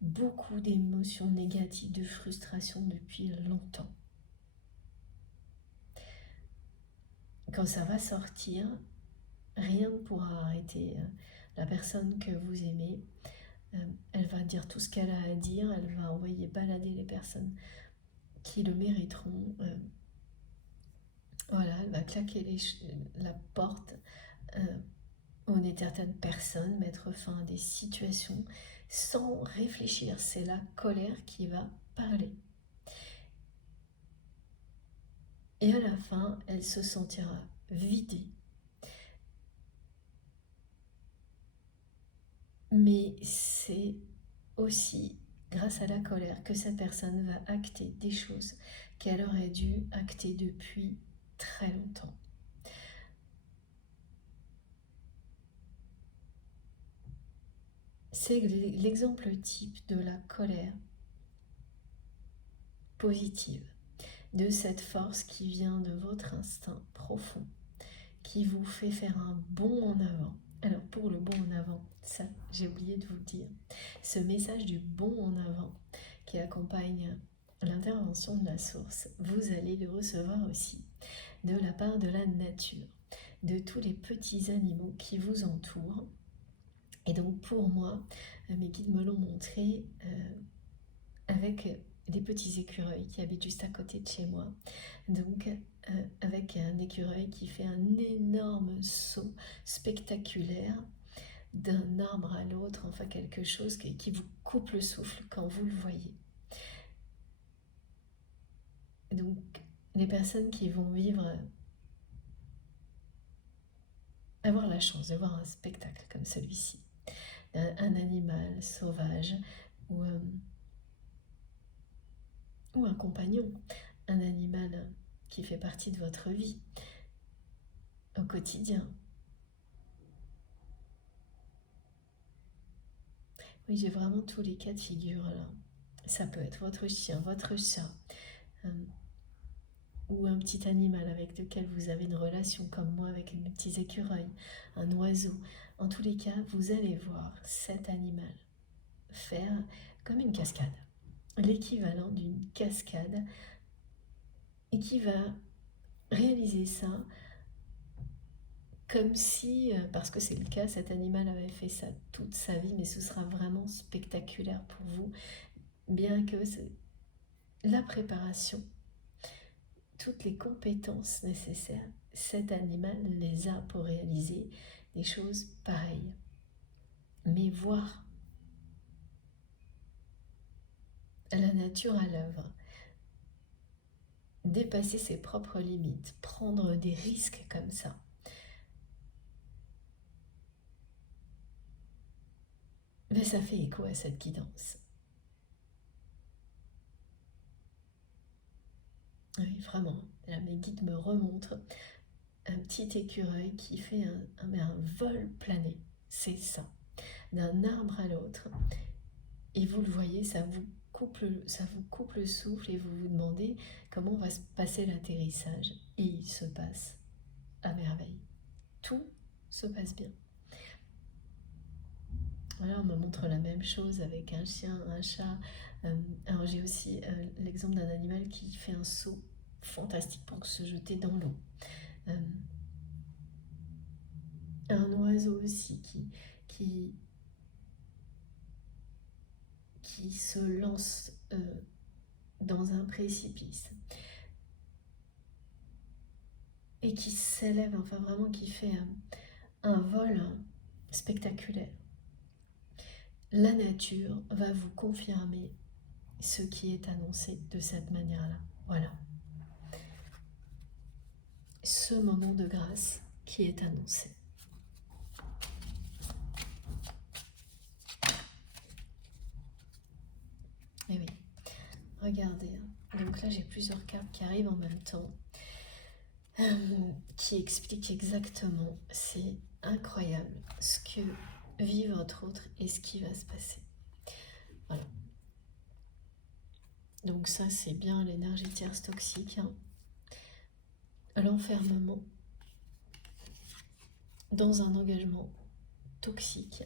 beaucoup d'émotions négatives, de frustration depuis longtemps. Quand ça va sortir, rien ne pourra arrêter la personne que vous aimez. Elle va dire tout ce qu'elle a à dire, elle va envoyer balader les personnes qui le mériteront. Voilà, elle va claquer la porte honnête certaines personnes, mettre fin à des situations sans réfléchir. C'est la colère qui va parler. Et à la fin, elle se sentira vidée. Mais c'est aussi grâce à la colère que cette personne va acter des choses qu'elle aurait dû acter depuis très longtemps. C'est l'exemple type de la colère positive, de cette force qui vient de votre instinct profond, qui vous fait faire un bond en avant. Alors pour le bond en avant, ça j'ai oublié de vous le dire, ce message du bond en avant qui accompagne l'intervention de la source, vous allez le recevoir aussi de la part de la nature, de tous les petits animaux qui vous entourent. Et donc pour moi, mes guides me l'ont montré avec des petits écureuils qui habitent juste à côté de chez moi. Donc avec un écureuil qui fait un énorme saut spectaculaire d'un arbre à l'autre, enfin quelque chose qui vous coupe le souffle quand vous le voyez. Donc les personnes qui vont avoir la chance de voir un spectacle comme celui-ci, un animal sauvage ou un compagnon, un animal qui fait partie de votre vie au quotidien. Oui, j'ai vraiment tous les cas de figure là. Ça peut être votre chien, votre chat, ou un petit animal avec lequel vous avez une relation, comme moi avec mes petits écureuils, un oiseau. En tous les cas, vous allez voir cet animal faire comme une cascade, l'équivalent d'une cascade, et qui va réaliser ça comme si, parce que c'est le cas, cet animal avait fait ça toute sa vie, mais ce sera vraiment spectaculaire pour vous, bien que la préparation, toutes les compétences nécessaires, cet animal les a pour réaliser des choses pareilles. Mais voir la nature à l'œuvre, dépasser ses propres limites, prendre des risques comme ça, mais ça fait écho à cette guidance. Oui, vraiment. Là, mes guides me remontrent un petit écureuil qui fait un vol plané. C'est ça. D'un arbre à l'autre. Et vous le voyez, ça vous coupe le souffle et vous vous demandez comment va se passer l'atterrissage. Et il se passe à merveille. Tout se passe bien. Voilà, on me montre la même chose avec un chien, un chat. Alors j'ai aussi l'exemple d'un animal qui fait un saut fantastique pour se jeter dans l'eau. Un oiseau aussi qui se lance dans un précipice et qui s'élève, enfin vraiment qui fait un vol spectaculaire. La nature va vous confirmer ce qui est annoncé de cette manière-là. Voilà. Ce moment de grâce qui est annoncé. Et oui, regardez. Donc là, j'ai plusieurs cartes qui arrivent en même temps, qui expliquent exactement. C'est incroyable ce que vit votre autre et ce qui va se passer. Voilà. Donc ça, c'est bien l'énergie tierce toxique. L'enfermement dans un engagement toxique.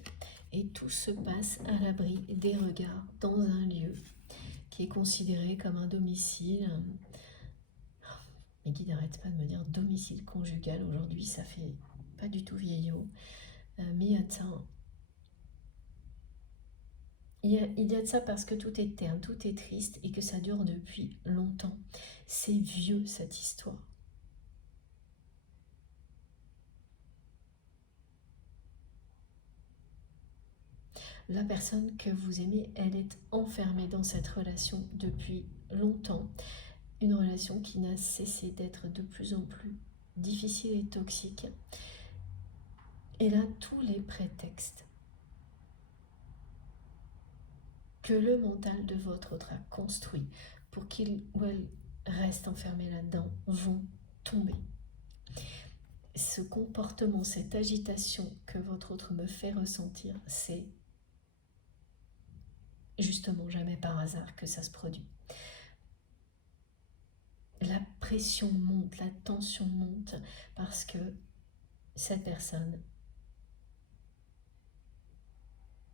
Et tout se passe à l'abri des regards dans un lieu qui est considéré comme un domicile. Mes guides n'arrêtent pas de me dire domicile conjugal. Aujourd'hui, ça fait pas du tout vieillot. Mais attends, il y a de ça parce que tout est terne, tout est triste et que ça dure depuis longtemps. C'est vieux cette histoire. La personne que vous aimez, elle est enfermée dans cette relation depuis longtemps. Une relation qui n'a cessé d'être de plus en plus difficile et toxique. Et là, tous les prétextes que le mental de votre autre a construit pour qu'il ou elle reste enfermé là-dedans vont tomber. Ce comportement, cette agitation que votre autre me fait ressentir, c'est justement jamais par hasard que ça se produit. La pression monte, la tension monte parce que cette personne,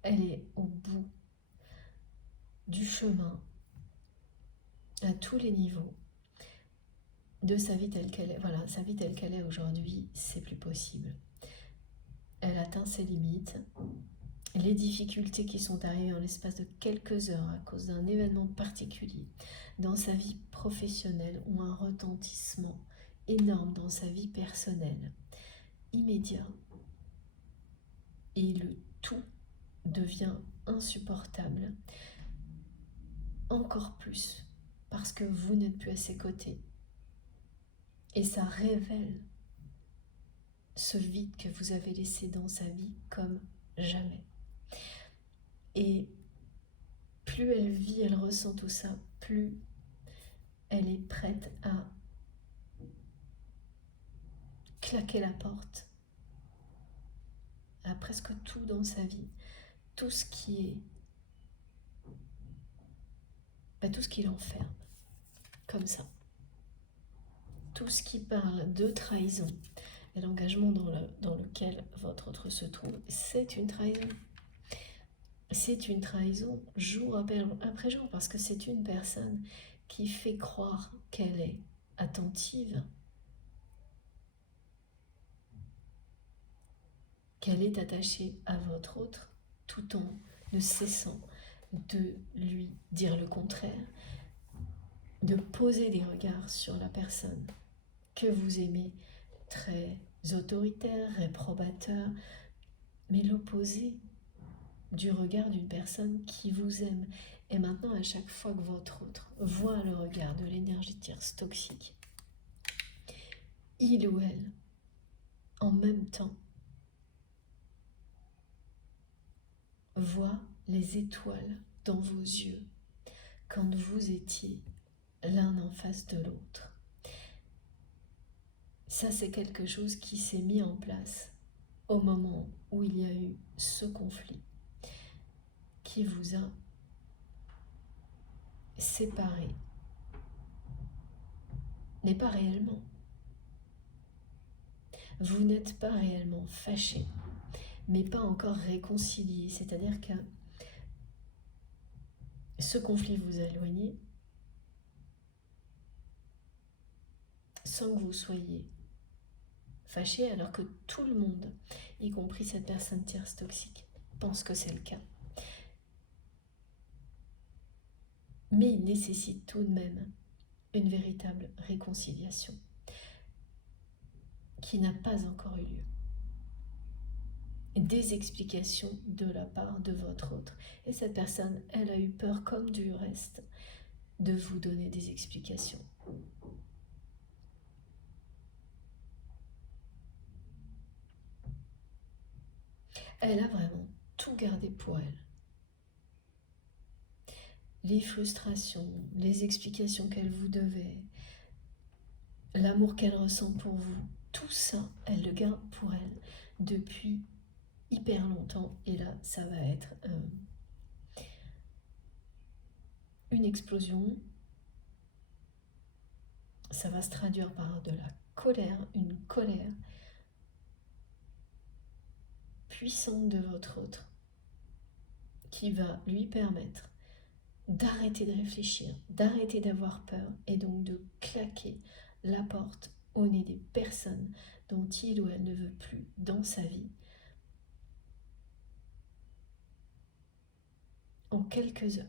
elle est au bout du chemin à tous les niveaux de sa vie telle qu'elle est. Voilà, sa vie telle qu'elle est aujourd'hui, c'est plus possible. Elle atteint ses limites. Les difficultés qui sont arrivées en l'espace de quelques heures à cause d'un événement particulier dans sa vie professionnelle ont un retentissement énorme dans sa vie personnelle, immédiat. Et le tout devient insupportable, encore plus, parce que vous n'êtes plus à ses côtés. Et ça révèle ce vide que vous avez laissé dans sa vie comme jamais. Et plus elle vit, elle ressent tout ça, plus elle est prête à claquer la porte à presque tout dans sa vie, tout ce qui est, tout ce qui l'enferme. comme ça. Tout ce qui parle de trahison et l'engagement dans lequel votre autre se trouve, c'est une trahison. C'est une trahison jour après jour, parce que c'est une personne qui fait croire qu'elle est attentive, qu'elle est attachée à votre autre, tout en ne cessant de lui dire le contraire, de poser des regards sur la personne que vous aimez, très autoritaire, réprobateur, mais l'opposé du regard d'une personne qui vous aime. Et maintenant, à chaque fois que votre autre voit le regard de l'énergie tierce toxique, il ou elle, en même temps, voit les étoiles dans vos yeux quand vous étiez l'un en face de l'autre. Ça, c'est quelque chose qui s'est mis en place au moment où il y a eu ce conflit qui vous a séparé, mais pas réellement. Vous n'êtes pas réellement fâché, mais pas encore réconcilié. C'est-à-dire que ce conflit vous a éloigné sans que vous soyez fâché, alors que tout le monde, y compris cette personne tierce toxique, pense que c'est le cas. Mais il nécessite tout de même une véritable réconciliation qui n'a pas encore eu lieu. Des explications de la part de votre autre. Et cette personne, elle a eu peur, comme du reste, de vous donner des explications. Elle a vraiment tout gardé pour elle. Les frustrations, les explications qu'elle vous devait, l'amour qu'elle ressent pour vous, tout ça, elle le garde pour elle depuis hyper longtemps. Et là, ça va être une explosion. Ça va se traduire par de la colère, une colère puissante de votre autre qui va lui permettre d'arrêter de réfléchir, d'arrêter d'avoir peur et donc de claquer la porte au nez des personnes dont il ou elle ne veut plus dans sa vie en quelques heures.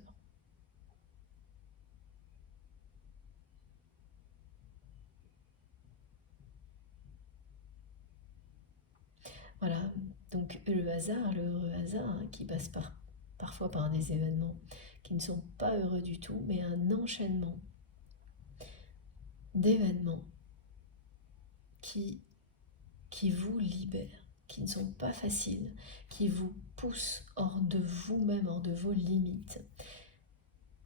Voilà, donc le hasard, le heureux hasard, qui passe parfois par des événements qui ne sont pas heureux du tout, mais un enchaînement d'événements qui vous libèrent, qui ne sont pas faciles, qui vous poussent hors de vous-même, hors de vos limites,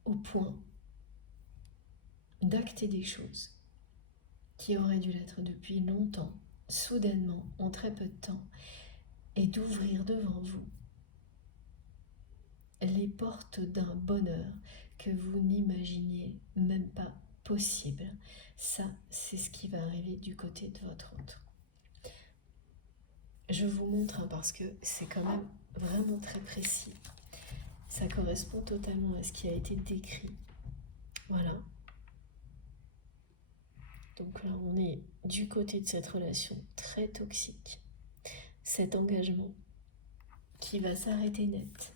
au point d'acter des choses qui auraient dû l'être depuis longtemps, soudainement, en très peu de temps, et d'ouvrir devant vous les portes d'un bonheur que vous n'imaginiez même pas possible. Ça, c'est ce qui va arriver du côté de votre autre. Je vous montre parce que c'est quand même vraiment très précis. Ça correspond totalement à ce qui a été décrit. Voilà. Donc là, on est du côté de cette relation très toxique. Cet engagement qui va s'arrêter net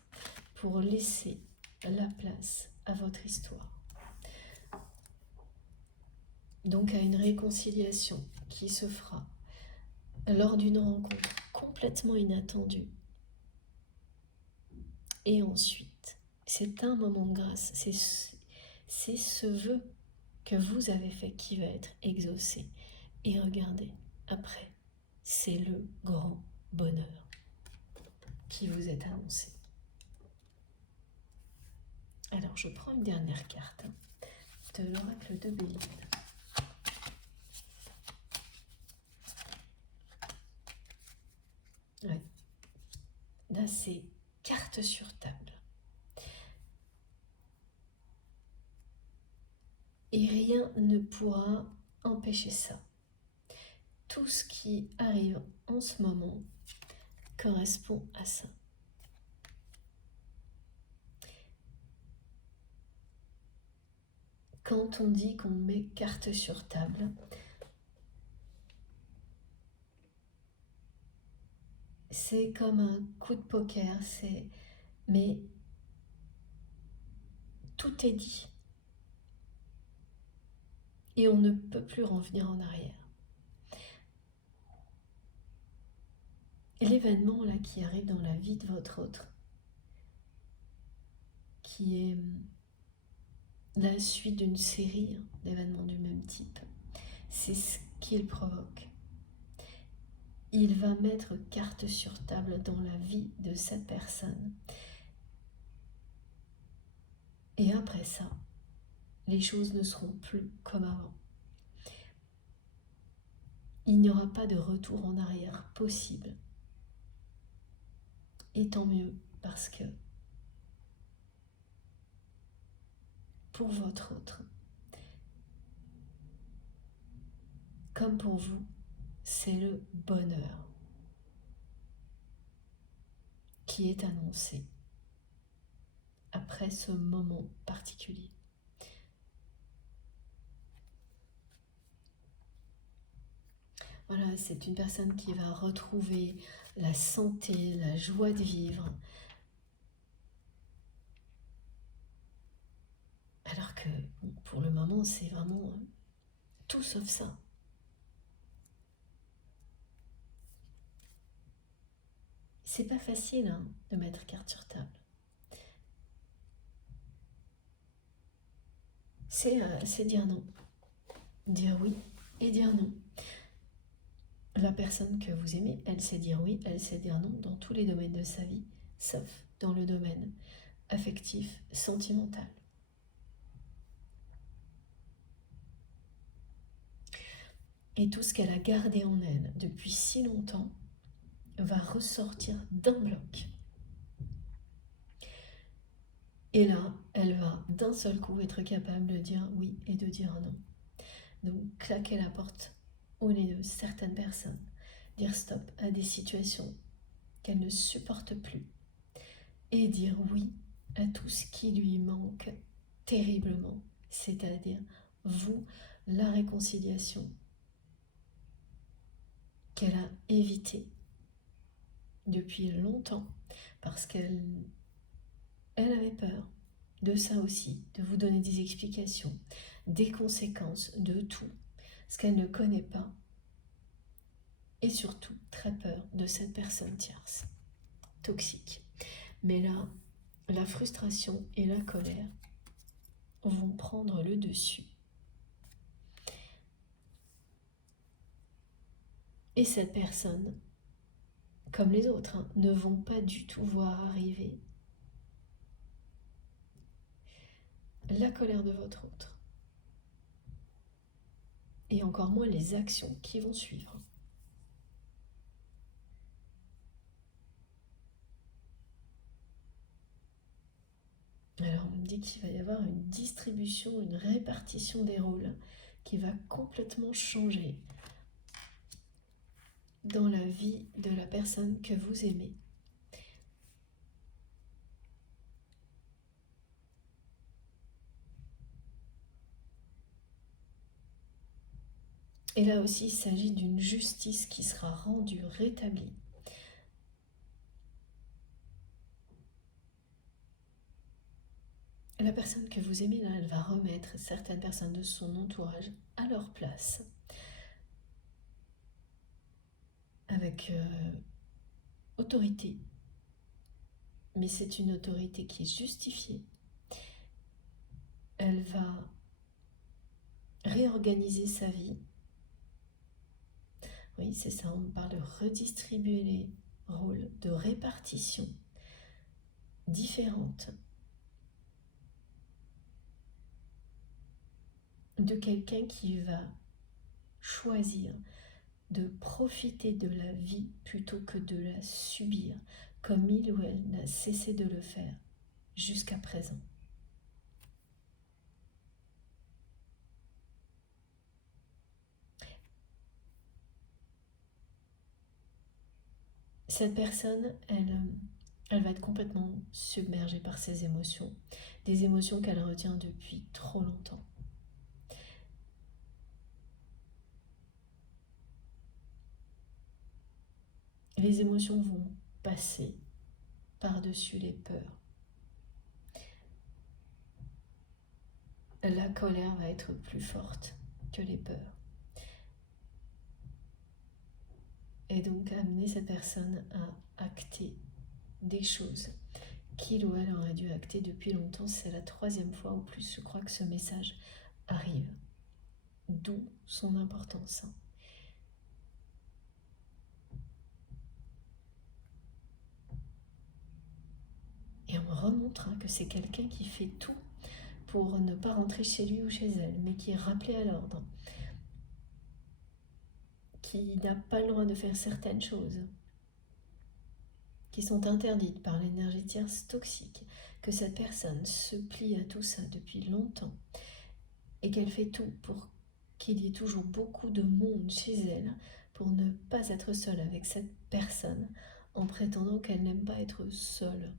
pour laisser la place à votre histoire. Donc à une réconciliation qui se fera lors d'une rencontre complètement inattendue. Et ensuite, c'est un moment de grâce, c'est ce vœu que vous avez fait qui va être exaucé. Et regardez, après, c'est le grand bonheur qui vous est annoncé. Alors, je prends une dernière carte de l'oracle de Béline. Ouais. Là, c'est carte sur table. Et rien ne pourra empêcher ça. Tout ce qui arrive en ce moment correspond à ça. Quand on dit qu'on met carte sur table, c'est comme un coup de poker, mais tout est dit. Et on ne peut plus revenir en arrière. L'événement là qui arrive dans la vie de votre autre, qui est la suite d'une série d'événements du même type, c'est ce qu'il provoque. Il va mettre carte sur table dans la vie de cette personne. Et après ça, les choses ne seront plus comme avant. Il n'y aura pas de retour en arrière possible. Et tant mieux, parce que pour votre autre, comme pour vous, c'est le bonheur qui est annoncé après ce moment particulier. Voilà, c'est une personne qui va retrouver la santé, la joie de vivre. Alors que pour le moment, c'est vraiment tout sauf ça. C'est pas facile de mettre carte sur table. C'est dire non. Dire oui et dire non. La personne que vous aimez, elle sait dire oui, elle sait dire non dans tous les domaines de sa vie, sauf dans le domaine affectif, sentimental. Et tout ce qu'elle a gardé en elle depuis si longtemps va ressortir d'un bloc. Et là, elle va d'un seul coup être capable de dire oui et de dire non. Donc claquer la porte au nez de certaines personnes, dire stop à des situations qu'elle ne supporte plus et dire oui à tout ce qui lui manque terriblement, c'est-à-dire vous, la réconciliation qu'elle a évitée depuis longtemps parce qu'elle avait peur de ça aussi, de vous donner des explications, des conséquences de tout, ce qu'elle ne connaît pas, et surtout très peur de cette personne tierce, toxique. Mais là, la frustration et la colère vont prendre le dessus. Et cette personne, comme les autres, ne vont pas du tout voir arriver la colère de votre autre. Et encore moins les actions qui vont suivre. Alors on me dit qu'il va y avoir une distribution, une répartition des rôles qui va complètement changer dans la vie de la personne que vous aimez. Et là aussi, il s'agit d'une justice qui sera rendue, rétablie. La personne que vous aimez, là, elle va remettre certaines personnes de son entourage à leur place. Avec autorité. Mais c'est une autorité qui est justifiée. Elle va réorganiser sa vie. Oui, c'est ça, on parle de redistribuer les rôles, de répartition différente de quelqu'un qui va choisir de profiter de la vie plutôt que de la subir, comme il ou elle n'a cessé de le faire jusqu'à présent. cette personne, elle va être complètement submergée par ses émotions, des émotions qu'elle retient depuis trop longtemps. Les émotions vont passer par-dessus les peurs. La colère va être plus forte que les peurs. Et donc amener cette personne à acter des choses qu'il ou elle aurait dû acter depuis longtemps. C'est la 3e fois ou plus, je crois, que ce message arrive. D'où son importance. Et on remontre que c'est quelqu'un qui fait tout pour ne pas rentrer chez lui ou chez elle, mais qui est rappelé à l'ordre, qui n'a pas le droit de faire certaines choses, qui sont interdites par l'énergie tierce toxique, que cette personne se plie à tout ça depuis longtemps et qu'elle fait tout pour qu'il y ait toujours beaucoup de monde chez elle pour ne pas être seule avec cette personne en prétendant qu'elle n'aime pas être seule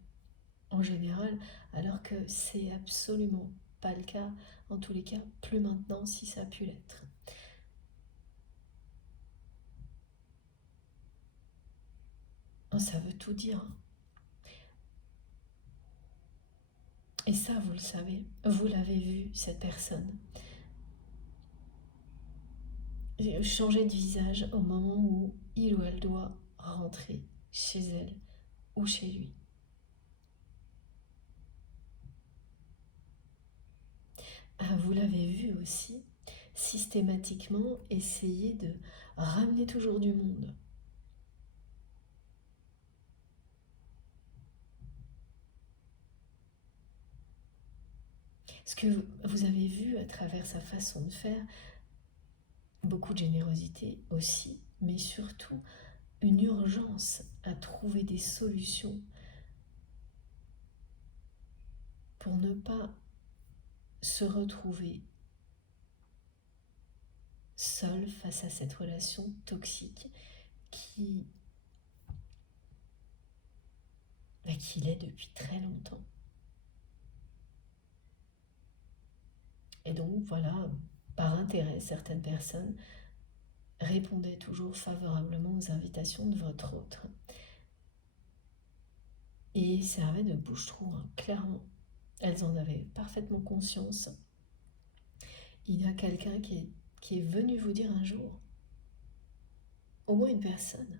en général, alors que c'est absolument pas le cas, en tous les cas, plus maintenant si ça a pu l'être. Ça veut tout dire. Et ça, vous le savez, vous l'avez vu, cette personne. Changer de visage au moment où il ou elle doit rentrer chez elle ou chez lui. Vous l'avez vu aussi, systématiquement essayer de ramener toujours du monde. Ce que vous avez vu à travers sa façon de faire, beaucoup de générosité aussi, mais surtout une urgence à trouver des solutions pour ne pas se retrouver seul face à cette relation toxique qui l'est depuis très longtemps. Et donc voilà, par intérêt, certaines personnes répondaient toujours favorablement aux invitations de votre autre. Et servaient de bouche-trou, clairement. Elles en avaient parfaitement conscience. Il y a quelqu'un qui est venu vous dire un jour, au moins une personne,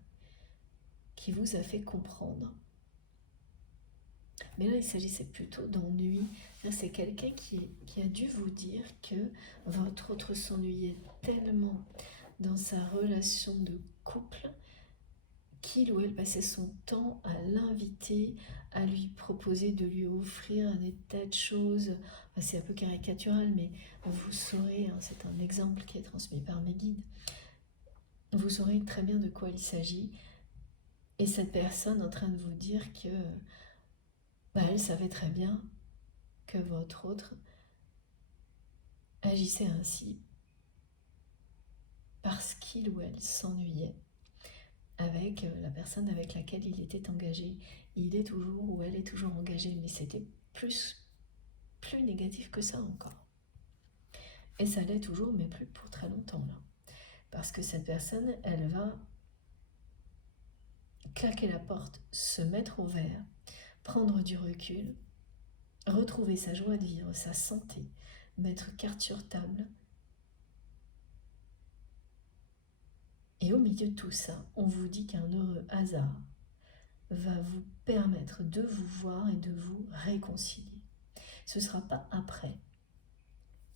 qui vous a fait comprendre. Mais là, il s'agissait plutôt d'ennui. C'est quelqu'un qui a dû vous dire que votre autre s'ennuyait tellement dans sa relation de couple qu'il ou elle passait son temps à l'inviter, à lui proposer de lui offrir des tas de choses. C'est un peu caricatural, mais vous saurez, c'est un exemple qui est transmis par mes guides, vous saurez très bien de quoi il s'agit. Et cette personne en train de vous dire que elle savait très bien que votre autre agissait ainsi parce qu'il ou elle s'ennuyait avec la personne avec laquelle il était engagé. Il est toujours ou elle est toujours engagée, mais c'était plus négatif que ça encore. Et ça l'est toujours, mais plus pour très longtemps là. Parce que cette personne, elle va claquer la porte, se mettre au vert, prendre du recul, retrouver sa joie de vivre, sa santé, mettre carte sur table. Et au milieu de tout ça, on vous dit qu'un heureux hasard va vous permettre de vous voir et de vous réconcilier. Ce ne sera pas après.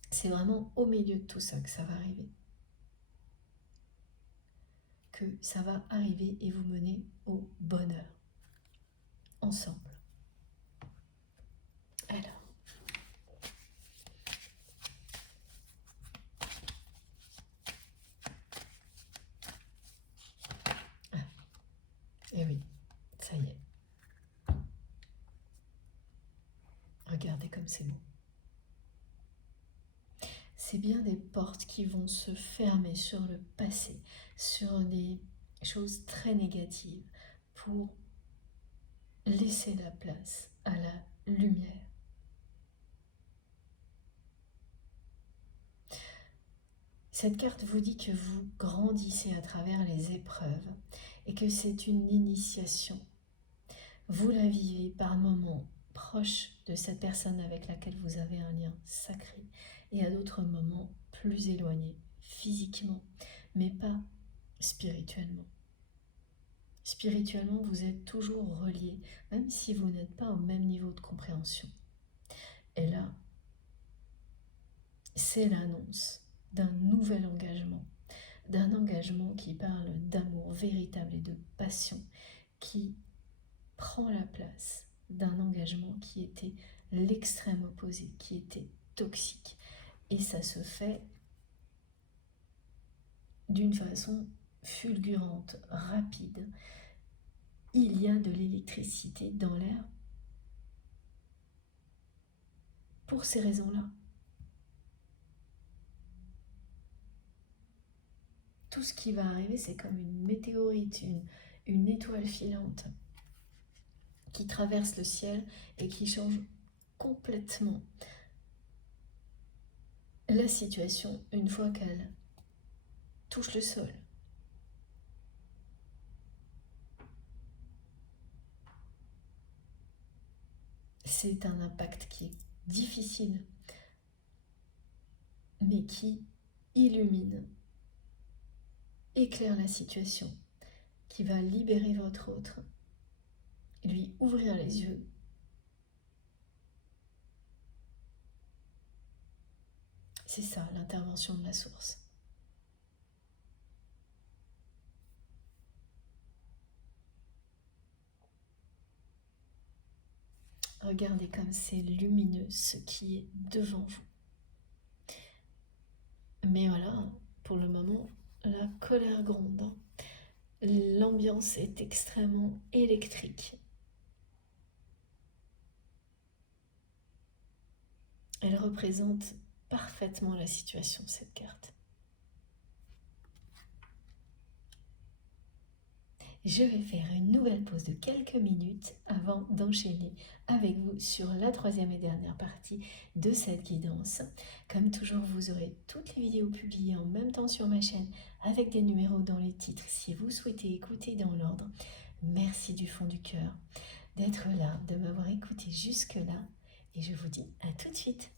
C'est vraiment au milieu de tout ça que ça va arriver. Que ça va arriver et vous mener au bonheur. Ensemble. Alors. Et oui, ça y est. Regardez comme c'est beau. C'est bien des portes qui vont se fermer sur le passé, sur des choses très négatives, pour laisser la place à la lumière. Cette carte vous dit que vous grandissez à travers les épreuves et que c'est une initiation. Vous la vivez par moments proche de cette personne avec laquelle vous avez un lien sacré et à d'autres moments plus éloignés, physiquement, mais pas spirituellement. Spirituellement, vous êtes toujours reliés, même si vous n'êtes pas au même niveau de compréhension. Et là, c'est l'annonce d'un nouvel engagement, d'un engagement qui parle d'amour véritable et de passion, qui prend la place d'un engagement qui était l'extrême opposé, qui était toxique. Et ça se fait d'une façon fulgurante, rapide. Il y a de l'électricité dans l'air pour ces raisons-là. Tout ce qui va arriver, c'est comme une météorite, une étoile filante qui traverse le ciel et qui change complètement la situation une fois qu'elle touche le sol. C'est un impact qui est difficile, mais qui illumine, éclaire la situation, qui va libérer votre autre, lui ouvrir les yeux. C'est ça, l'intervention de la source. Regardez comme c'est lumineux ce qui est devant vous. Mais voilà, pour le moment, la colère gronde. L'ambiance est extrêmement électrique. Elle représente parfaitement la situation, cette carte. Je vais faire une nouvelle pause de quelques minutes avant d'enchaîner avec vous sur la troisième et dernière partie de cette guidance. Comme toujours, vous aurez toutes les vidéos publiées en même temps sur ma chaîne avec des numéros dans les titres si vous souhaitez écouter dans l'ordre. Merci du fond du cœur d'être là, de m'avoir écouté jusque-là et je vous dis à tout de suite.